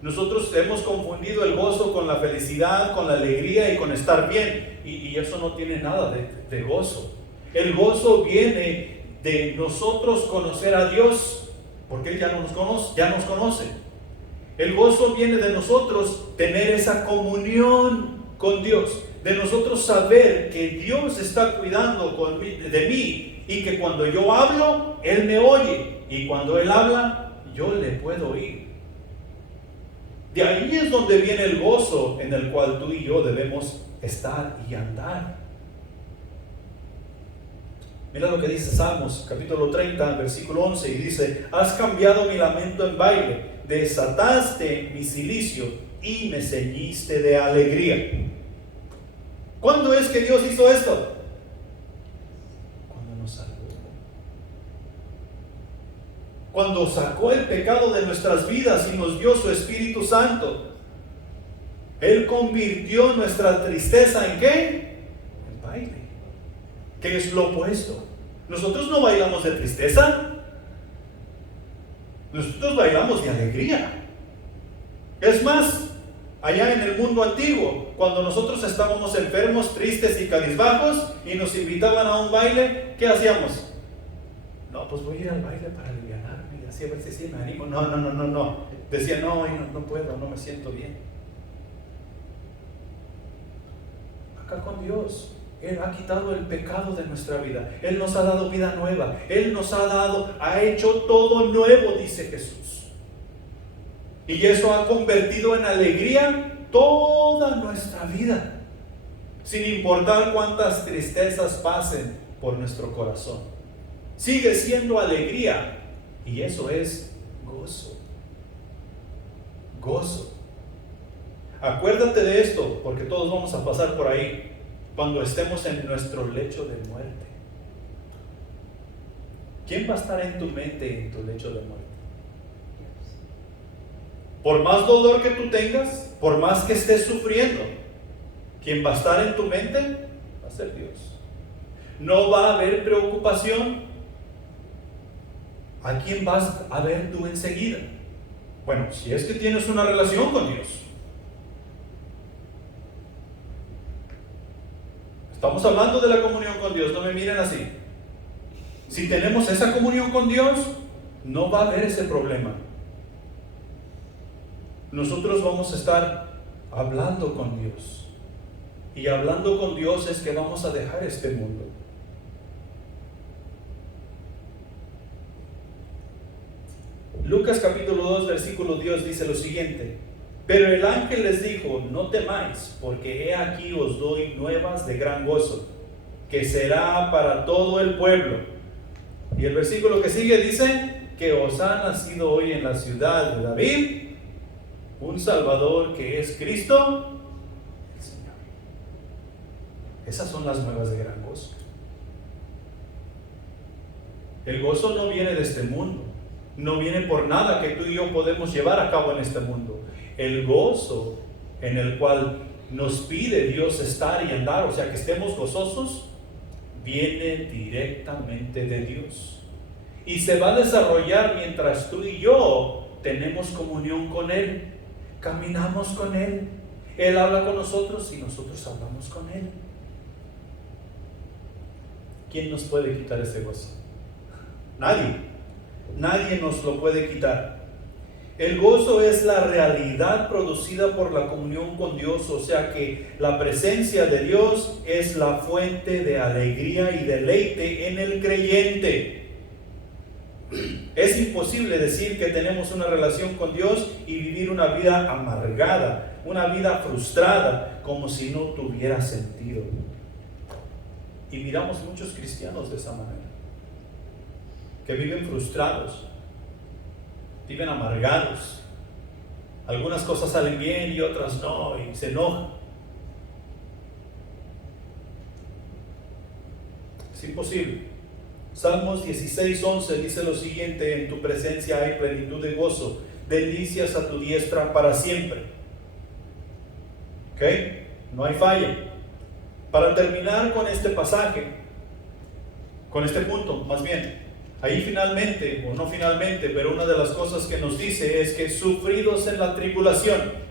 Nosotros hemos confundido el gozo con la felicidad, con la alegría y con estar bien. Y eso no tiene nada de gozo. El gozo viene de nosotros conocer a Dios, porque Él ya nos conoce. El gozo viene de nosotros tener esa comunión con Dios, de nosotros saber que Dios está cuidando de mí, y que cuando yo hablo, Él me oye, y cuando Él habla, yo le puedo oír. De ahí es donde viene el gozo en el cual tú y yo debemos estar y andar. Mira lo que dice Salmos, capítulo 30, versículo 11, y dice: has cambiado mi lamento en baile, desataste mi cilicio y me ceñiste de alegría. ¿Cuándo es que Dios hizo esto? Cuando nos salvó. Cuando sacó el pecado de nuestras vidas y nos dio su Espíritu Santo. Él convirtió nuestra tristeza ¿en qué? En baile. ¿Qué es lo opuesto? Nosotros no bailamos de tristeza. Nosotros bailamos de alegría. Es más, allá en el mundo antiguo, cuando nosotros estábamos enfermos, tristes y cabizbajos, y nos invitaban a un baile, ¿qué hacíamos? No, pues voy a ir al baile para alivianarme, y así a ver si sí me animo. No. Decía, no puedo, no me siento bien. Acá con Dios, Él ha quitado el pecado de nuestra vida. Él nos ha dado vida nueva. Él nos ha hecho todo nuevo, dice Jesús. Y eso ha convertido en alegría toda nuestra vida, sin importar cuántas tristezas pasen por nuestro corazón. Sigue siendo alegría, y eso es gozo. Gozo. Acuérdate de esto, porque todos vamos a pasar por ahí. Cuando estemos en nuestro lecho de muerte, ¿quién va a estar en tu mente en tu lecho de muerte? Por más dolor que tú tengas, por más que estés sufriendo, ¿quién va a estar en tu mente? Va a ser Dios. No va a haber preocupación. ¿A quién vas a ver tú enseguida? Bueno, si es que tienes una relación con Dios. Estamos hablando de la comunión con Dios, no me miren así. Si tenemos esa comunión con Dios, no va a haber ese problema. Nosotros vamos a estar hablando con Dios. Y hablando con Dios es que vamos a dejar este mundo. Lucas capítulo 2, versículo 10 dice lo siguiente: pero el ángel les dijo: no temáis, porque he aquí os doy nuevas de gran gozo, que será para todo el pueblo. Y el versículo que sigue dice que os ha nacido hoy en la ciudad de David un Salvador, que es Cristo el Señor. Esas son las nuevas de gran gozo. El gozo no viene de este mundo, no viene por nada que tú y yo podemos llevar a cabo en este mundo. El gozo en el cual nos pide Dios estar y andar, o sea que estemos gozosos, viene directamente de Dios. Y se va a desarrollar mientras tú y yo tenemos comunión con Él, caminamos con Él. Él habla con nosotros y nosotros hablamos con Él. ¿Quién nos puede quitar ese gozo? Nadie. Nadie nos lo puede quitar. El gozo es la realidad producida por la comunión con Dios, o sea que la presencia de Dios es la fuente de alegría y deleite en el creyente. Es imposible decir que tenemos una relación con Dios y vivir una vida amargada, una vida frustrada, como si no tuviera sentido. Y miramos muchos cristianos de esa manera, que viven frustrados, viven amargados. Algunas cosas salen bien y otras no, y se enojan. Es imposible. Salmos 16:11 dice lo siguiente: en tu presencia hay plenitud de gozo, delicias a tu diestra para siempre. ¿Ok? No hay falla. Para terminar con este pasaje, con este punto, más bien, ahí finalmente, o no finalmente, pero una de las cosas que nos dice es que sufridos en la tribulación.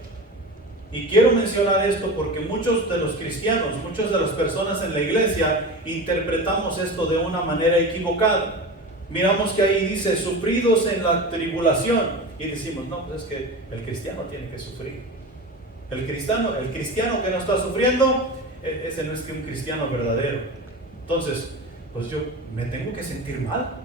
Y quiero mencionar esto porque muchos de los cristianos, muchas de las personas en la iglesia interpretamos esto de una manera equivocada. Miramos que ahí dice sufridos en la tribulación y decimos, no, pues es que el cristiano tiene que sufrir. El cristiano que no está sufriendo, ese no es un cristiano verdadero. Entonces, pues yo me tengo que sentir mal.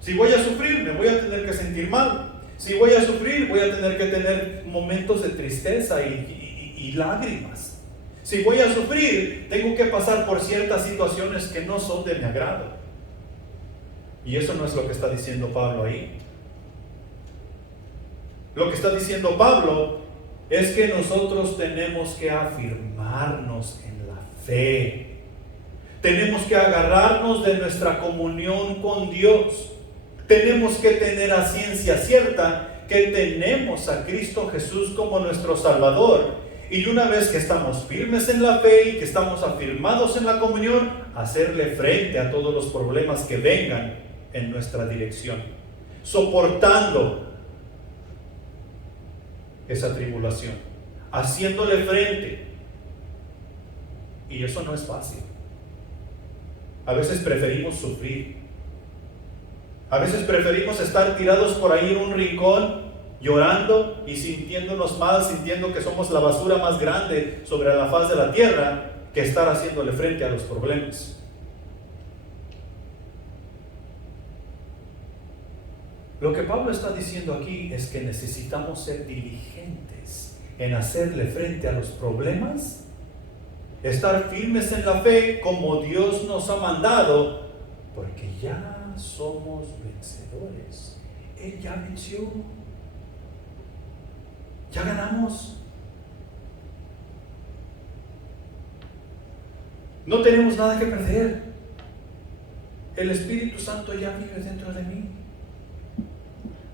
Si voy a sufrir, me voy a tener que sentir mal. Si voy a sufrir, voy a tener que tener momentos de tristeza y lágrimas. Si voy a sufrir, tengo que pasar por ciertas situaciones que no son de mi agrado. Y eso no es lo que está diciendo Pablo ahí. Lo que está diciendo Pablo es que nosotros tenemos que afirmarnos en la fe. Tenemos que agarrarnos de nuestra comunión con Dios. Tenemos que tener a ciencia cierta que tenemos a Cristo Jesús como nuestro Salvador. Y una vez que estamos firmes en la fe y que estamos afirmados en la comunión, hacerle frente a todos los problemas que vengan en nuestra dirección, soportando esa tribulación, haciéndole frente. Y eso no es fácil. A veces preferimos sufrir. A veces preferimos estar tirados por ahí en un rincón, llorando y sintiéndonos mal, sintiendo que somos la basura más grande sobre la faz de la tierra, que estar haciéndole frente a los problemas. Lo que Pablo está diciendo aquí es que necesitamos ser diligentes en hacerle frente a los problemas, estar firmes en la fe como Dios nos ha mandado, porque ya somos vencedores. Él ya venció. Ya ganamos. No tenemos nada que perder. El Espíritu Santo ya vive dentro de mí.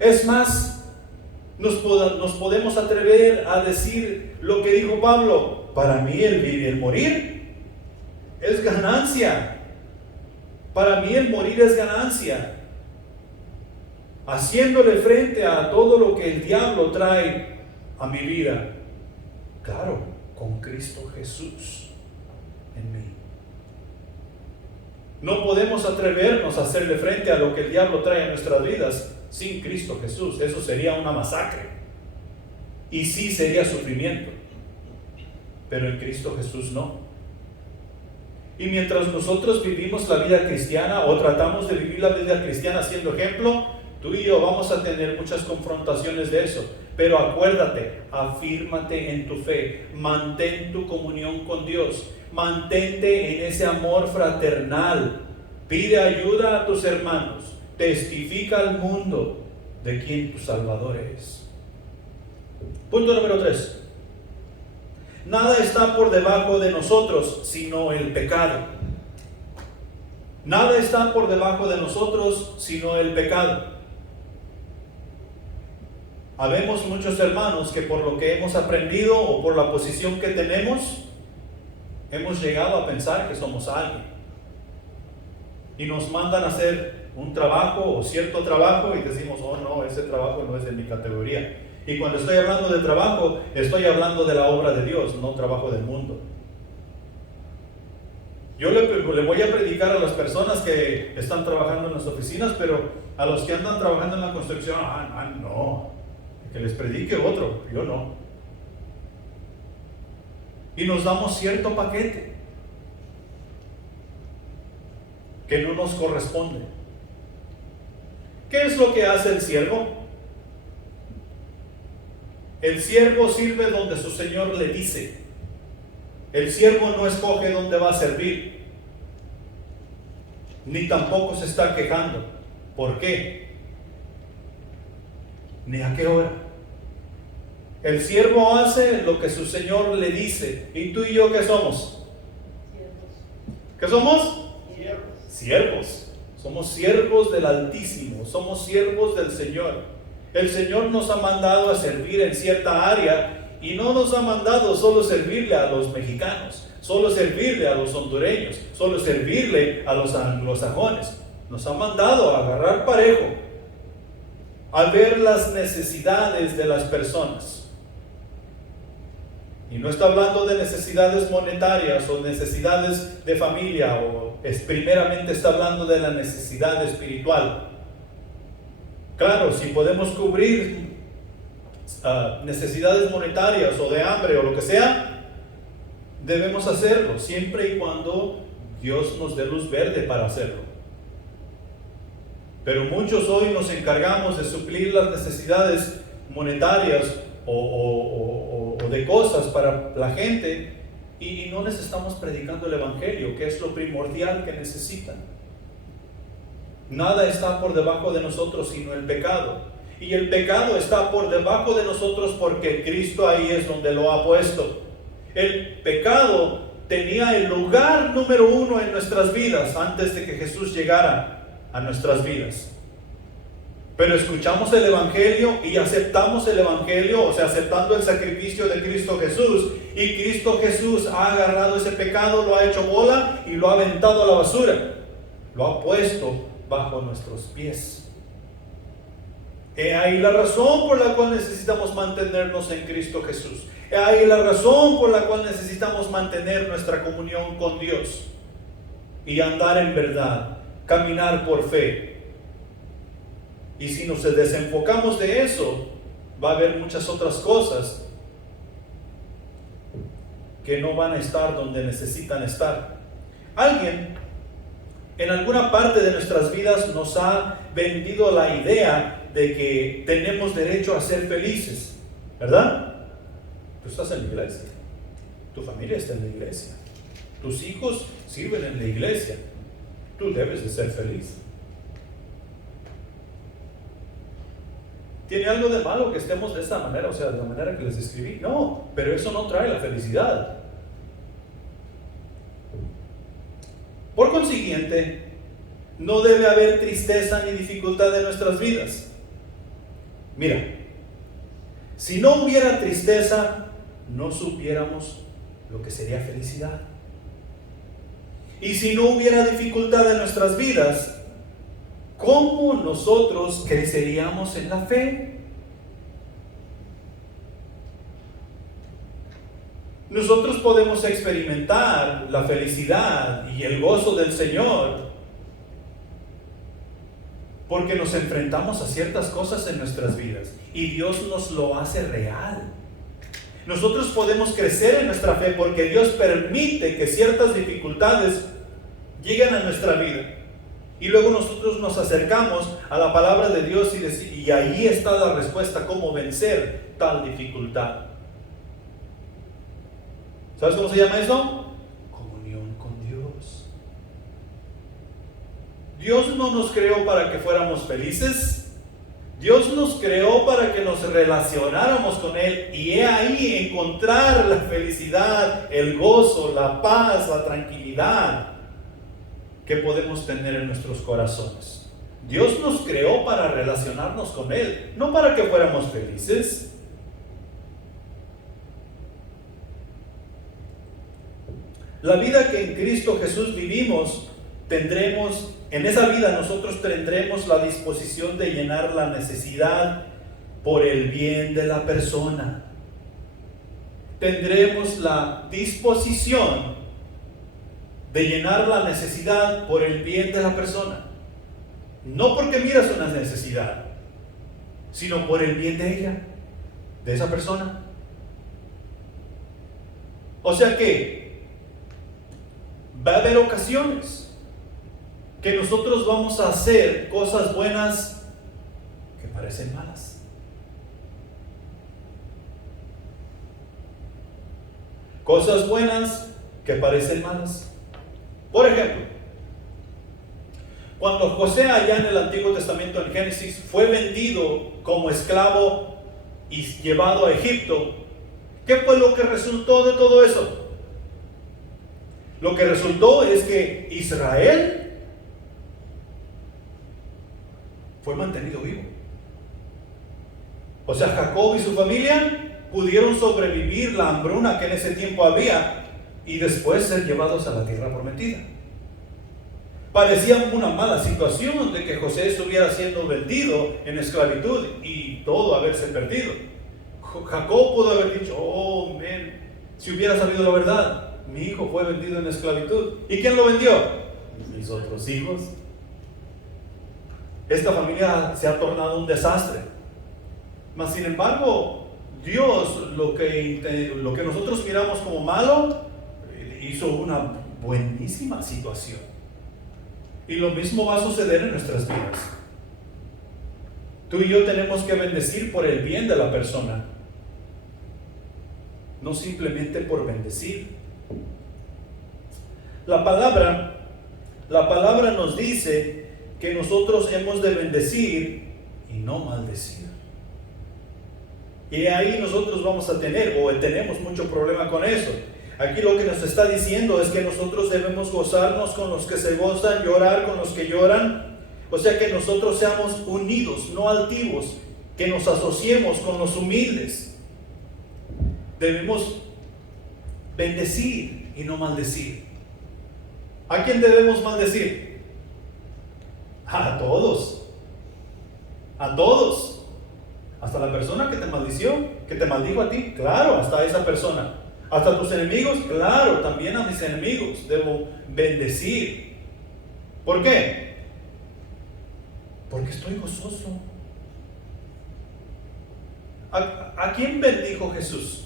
Es más, nos podemos atrever a decir lo que dijo Pablo: para mí el vivir y el morir es ganancia. Para mí el morir es ganancia. Haciéndole frente a todo lo que el diablo trae a mi vida. Claro, con Cristo Jesús en mí. No podemos atrevernos a hacerle frente a lo que el diablo trae a nuestras vidas sin Cristo Jesús. Eso sería una masacre. Y sí sería sufrimiento. Pero en Cristo Jesús no. Y mientras nosotros vivimos la vida cristiana o tratamos de vivir la vida cristiana siendo ejemplo, tú y yo vamos a tener muchas confrontaciones de eso. Pero acuérdate, afírmate en tu fe, mantén tu comunión con Dios, mantente en ese amor fraternal, pide ayuda a tus hermanos, testifica al mundo de quién tu Salvador es. Punto número 3. Nada está por debajo de nosotros sino el pecado. Nada está por debajo de nosotros sino el pecado. Habemos muchos hermanos que por lo que hemos aprendido o por la posición que tenemos, hemos llegado a pensar que somos alguien. Y nos mandan a hacer un trabajo o cierto trabajo y decimos, oh no, ese trabajo no es de mi categoría. Y cuando estoy hablando de trabajo, estoy hablando de la obra de Dios, no trabajo del mundo. Yo le voy a predicar a las personas que están trabajando en las oficinas, pero a los que andan trabajando en la construcción, no, que les predique otro, yo no. Y nos damos cierto paquete que no nos corresponde. ¿Qué es lo que hace el siervo? El siervo sirve donde su Señor le dice. El siervo no escoge dónde va a servir, ni tampoco se está quejando. ¿Por qué? Ni a qué hora. El siervo hace lo que su Señor le dice. ¿Y tú y yo qué somos? ¿Qué somos? Siervos. Somos siervos del Altísimo, somos siervos del Señor. El Señor nos ha mandado a servir en cierta área y no nos ha mandado solo servirle a los mexicanos, solo servirle a los hondureños, solo servirle a los anglosajones. Nos ha mandado a agarrar parejo, a ver las necesidades de las personas. Y no está hablando de necesidades monetarias o necesidades de familia, primeramente está hablando de la necesidad espiritual. Claro, si podemos cubrir necesidades monetarias o de hambre o lo que sea, debemos hacerlo, siempre y cuando Dios nos dé luz verde para hacerlo. Pero muchos hoy nos encargamos de suplir las necesidades monetarias o de cosas para la gente y no les estamos predicando el Evangelio, que es lo primordial que necesitan. Nada está por debajo de nosotros sino el pecado. Y el pecado está por debajo de nosotros porque Cristo ahí es donde lo ha puesto. El pecado tenía el lugar número 1 en nuestras vidas antes de que Jesús llegara a nuestras vidas. Pero escuchamos el Evangelio y aceptamos el Evangelio, o sea, aceptando el sacrificio de Cristo Jesús. Y Cristo Jesús ha agarrado ese pecado, lo ha hecho bola y lo ha aventado a la basura. Lo ha puesto bajo nuestros pies. He ahí la razón por la cual necesitamos mantenernos en Cristo Jesús. He ahí la razón por la cual necesitamos mantener nuestra comunión con Dios y andar en verdad, caminar por fe. Y si nos desenfocamos de eso, va a haber muchas otras cosas que no van a estar donde necesitan estar. Alguien en alguna parte de nuestras vidas nos ha vendido la idea de que tenemos derecho a ser felices, ¿verdad? Tú estás en la iglesia, tu familia está en la iglesia, tus hijos sirven en la iglesia, tú debes de ser feliz. ¿Tiene algo de malo que estemos de esta manera? O sea, de la manera que les describí. No, pero eso no trae la felicidad. Por consiguiente, no debe haber tristeza ni dificultad en nuestras vidas. Mira, si no hubiera tristeza, no supiéramos lo que sería felicidad. Y si no hubiera dificultad en nuestras vidas, ¿cómo nosotros creceríamos en la fe? Nosotros podemos experimentar la felicidad y el gozo del Señor porque nos enfrentamos a ciertas cosas en nuestras vidas y Dios nos lo hace real. Nosotros podemos crecer en nuestra fe porque Dios permite que ciertas dificultades lleguen a nuestra vida. Y luego nosotros nos acercamos a la palabra de Dios y ahí está la respuesta, cómo vencer tal dificultad. ¿Sabes cómo se llama eso? Comunión con Dios. Dios no nos creó para que fuéramos felices. Dios nos creó para que nos relacionáramos con Él. Y he ahí encontrar la felicidad, el gozo, la paz, la tranquilidad que podemos tener en nuestros corazones. Dios nos creó para relacionarnos con Él, no para que fuéramos felices. La vida que en Cristo Jesús vivimos, en esa vida nosotros tendremos la disposición de llenar la necesidad por el bien de la persona. Tendremos la disposición de llenar la necesidad por el bien de la persona. No porque miras una necesidad, sino por el bien de ella. de esa persona. O sea que va a haber ocasiones que nosotros vamos a hacer cosas buenas que parecen malas. Cosas buenas que parecen malas. Por ejemplo, cuando José allá en el Antiguo Testamento, en Génesis, fue vendido como esclavo y llevado a Egipto, ¿qué fue lo que resultó de todo eso? Lo que resultó es que Israel fue mantenido vivo. O sea, Jacob y su familia pudieron sobrevivir la hambruna que en ese tiempo había y después ser llevados a la tierra prometida. Parecía una mala situación de que José estuviera siendo vendido en esclavitud y todo haberse perdido. Jacob pudo haber dicho, oh, man, si hubiera sabido la verdad, mi hijo fue vendido en esclavitud. ¿Y quién lo vendió? Mis otros hijos. Esta familia se ha tornado un desastre. Mas sin embargo, Dios, lo que nosotros miramos como malo, hizo una buenísima situación. Y lo mismo va a suceder en nuestras vidas. Tú y yo tenemos que bendecir por el bien de la persona, no simplemente por bendecir. La palabra nos dice que nosotros hemos de bendecir y no maldecir. Y ahí nosotros vamos a tener, o tenemos mucho problema con eso. Aquí lo que nos está diciendo es que nosotros debemos gozarnos con los que se gozan, llorar con los que lloran. O sea, que nosotros seamos unidos, no altivos, que nos asociemos con los humildes. Debemos bendecir y no maldecir. ¿A quién debemos maldecir? A todos. A todos. Hasta la persona que te maldició, que te maldijo a ti, claro, hasta esa persona. Hasta tus enemigos, claro, también a mis enemigos debo bendecir. ¿Por qué? Porque estoy gozoso. ¿A quién bendijo Jesús?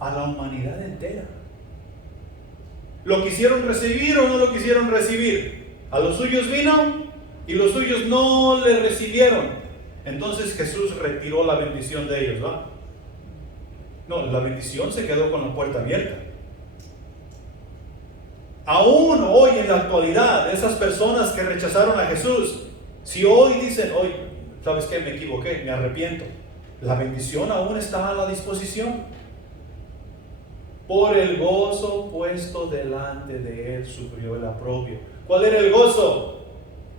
A la humanidad entera. ¿Lo quisieron recibir o no lo quisieron recibir? A los suyos vino y los suyos no le recibieron. Entonces Jesús retiró la bendición de ellos, ¿va? No, la bendición se quedó con la puerta abierta. Aún hoy en la actualidad, esas personas que rechazaron a Jesús, si hoy dicen, hoy, ¿sabes qué? Me equivoqué, me arrepiento. La bendición aún está a la disposición. Por el gozo puesto delante de él sufrió el oprobio. ¿Cuál era el gozo?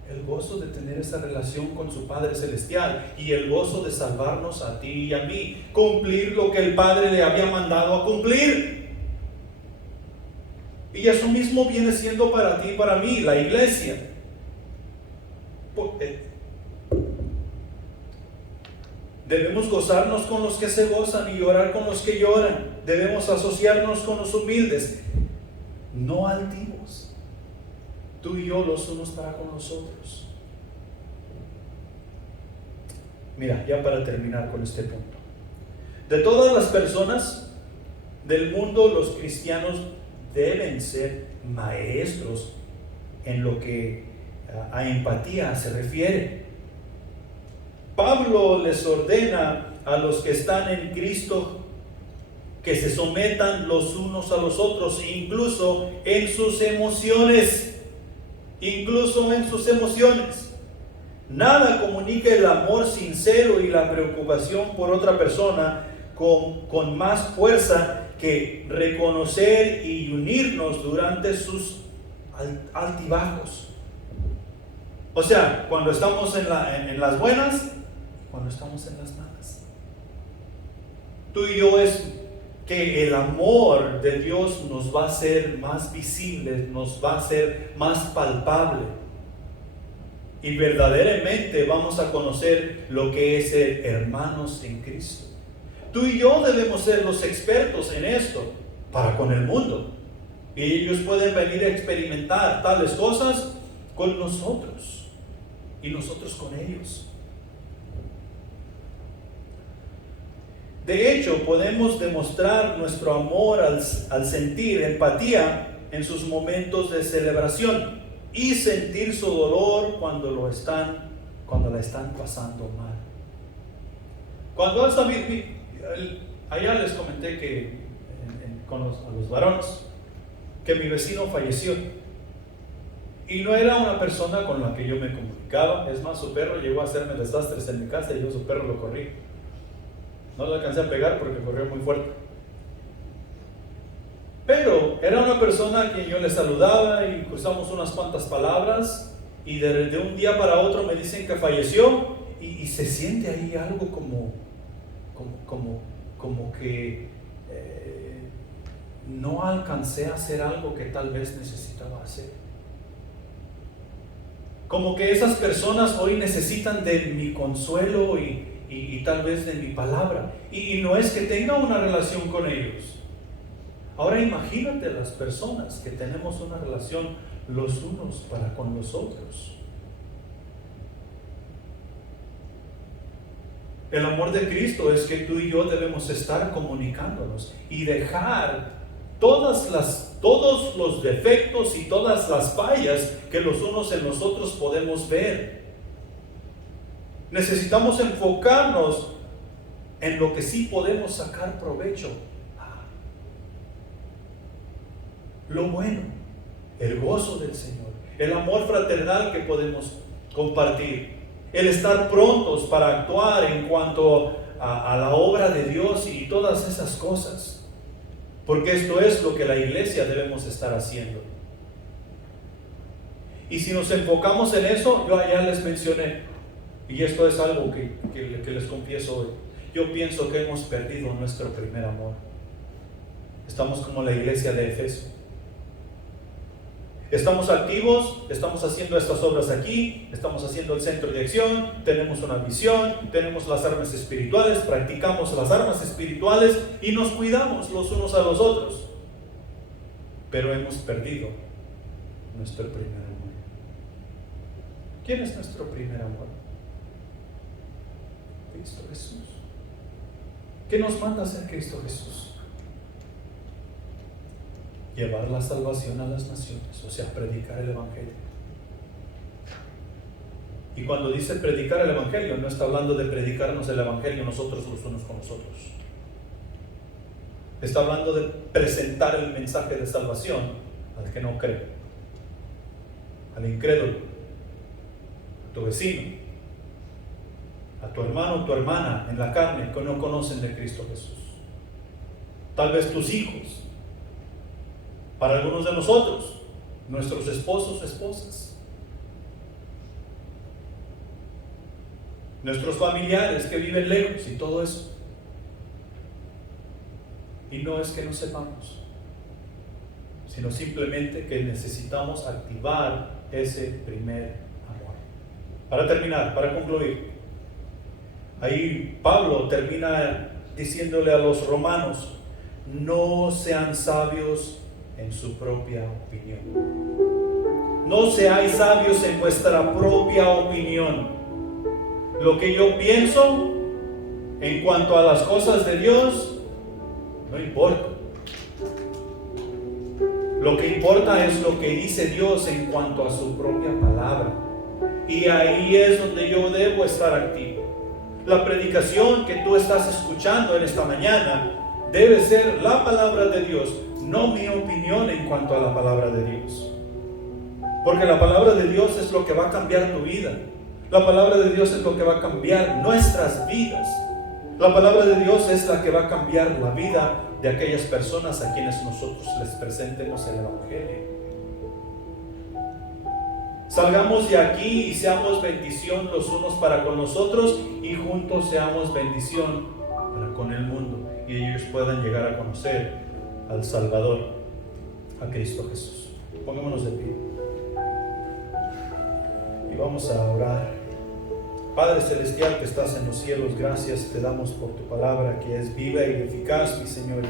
El gozo de tener esa relación con su Padre Celestial y el gozo de salvarnos a ti y a mí, cumplir lo que el Padre le había mandado a cumplir. Y eso mismo viene siendo para ti y para mí, la iglesia. Debemos gozarnos con los que se gozan y llorar con los que lloran. Debemos asociarnos con los humildes, no altivos. Tú y yo los unos para con los otros. Mira, ya para terminar con este punto. De todas las personas del mundo, los cristianos deben ser maestros en lo que a empatía se refiere. Pablo les ordena a los que están en Cristo que se sometan los unos a los otros, incluso en sus emociones. Incluso en sus emociones. Nada comunica el amor sincero y la preocupación por otra persona con más fuerza que reconocer y unirnos durante sus altibajos. O sea, cuando estamos en las buenas, cuando estamos en las malas. Tú y yo es que el amor de Dios nos va a hacer más visible, nos va a hacer más palpable. Y verdaderamente vamos a conocer lo que es ser hermanos en Cristo. Tú y yo debemos ser los expertos en esto para con el mundo. Y ellos pueden venir a experimentar tales cosas con nosotros y nosotros con ellos. De hecho, podemos demostrar nuestro amor al sentir empatía en sus momentos de celebración y sentir su dolor cuando la están pasando mal. Cuando allá les comenté que a los varones que mi vecino falleció, y no era una persona con la que yo me comunicaba. Es más, su perro llegó a hacerme desastres en mi casa y yo su perro lo corrí. No le alcancé a pegar porque corrió muy fuerte. Pero era una persona a quien yo le saludaba y cruzamos unas cuantas palabras, y de un día para otro me dicen que falleció, y se siente ahí algo como que no alcancé a hacer algo que tal vez necesitaba hacer. Como que esas personas hoy necesitan de mi consuelo y tal vez de mi palabra. Y no es que tenga una relación con ellos. Ahora imagínate las personas que tenemos una relación los unos para con los otros. El amor de Cristo es que tú y yo debemos estar comunicándonos y dejar todos los defectos y todas las fallas que los unos en los otros podemos ver. Necesitamos enfocarnos en lo que sí podemos sacar provecho. Lo bueno, el gozo del Señor, el amor fraternal que podemos compartir, el estar prontos para actuar en cuanto a la obra de Dios y todas esas cosas. Porque esto es lo que la iglesia debemos estar haciendo. Y si nos enfocamos en eso, yo allá les mencioné, y esto es algo que les confieso hoy, yo pienso que hemos perdido nuestro primer amor. Estamos como la iglesia de Efeso. Estamos activos, estamos haciendo estas obras aquí, estamos haciendo el centro de acción, tenemos una visión, tenemos las armas espirituales, practicamos las armas espirituales y nos cuidamos los unos a los otros. Pero hemos perdido nuestro primer amor. ¿Quién es nuestro primer amor? Cristo Jesús. ¿Qué nos manda hacer Cristo Jesús? Llevar la salvación a las naciones, o sea, predicar el Evangelio. Y cuando dice predicar el Evangelio, no está hablando de predicarnos el Evangelio nosotros los unos con los otros. Está hablando de presentar el mensaje de salvación al que no cree, al incrédulo, a tu vecino, a tu hermano o tu hermana en la carne que no conocen de Cristo Jesús. Tal vez tus hijos. Para algunos de nosotros, nuestros esposos, esposas, nuestros familiares que viven lejos y todo eso. Y no es que no sepamos, sino simplemente que necesitamos activar ese primer amor. Para terminar, para concluir, ahí Pablo termina diciéndole a los romanos: no sean sabios en su propia opinión. No seáis sabios en vuestra propia opinión. Lo que yo pienso en cuanto a las cosas de Dios no importa. Lo que importa es lo que dice Dios en cuanto a su propia palabra. Y ahí es donde yo debo estar activo. La predicación que tú estás escuchando en esta mañana debe ser la palabra de Dios, no mi opinión en cuanto a la palabra de Dios. Porque la palabra de Dios es lo que va a cambiar tu vida. La palabra de Dios es lo que va a cambiar nuestras vidas. La palabra de Dios es la que va a cambiar la vida de aquellas personas a quienes nosotros les presentemos el Evangelio. Salgamos de aquí y seamos bendición los unos para con los otros, y juntos seamos bendición para con el mundo, y ellos puedan llegar a conocer al Salvador, a Cristo Jesús. Pongámonos de pie y vamos a orar. Padre Celestial que estás en los cielos, gracias te damos por tu palabra que es viva y eficaz, mi Señor,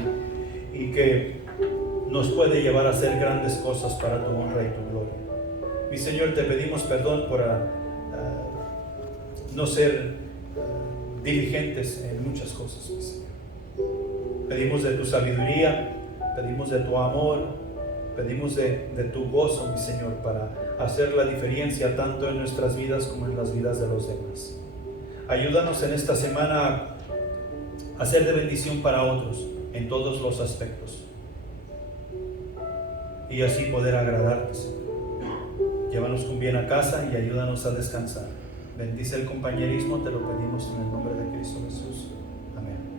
y que nos puede llevar a hacer grandes cosas para tu honra y tu gloria. Mi Señor, te pedimos perdón por no ser diligentes en muchas cosas, mi Señor. Pedimos de tu sabiduría, pedimos de tu amor, pedimos de tu gozo, mi Señor, para hacer la diferencia tanto en nuestras vidas como en las vidas de los demás. Ayúdanos en esta semana a ser de bendición para otros en todos los aspectos y así poder agradarte, Señor. Llévanos con bien a casa y ayúdanos a descansar. Bendice el compañerismo, te lo pedimos en el nombre de Cristo Jesús. Amén.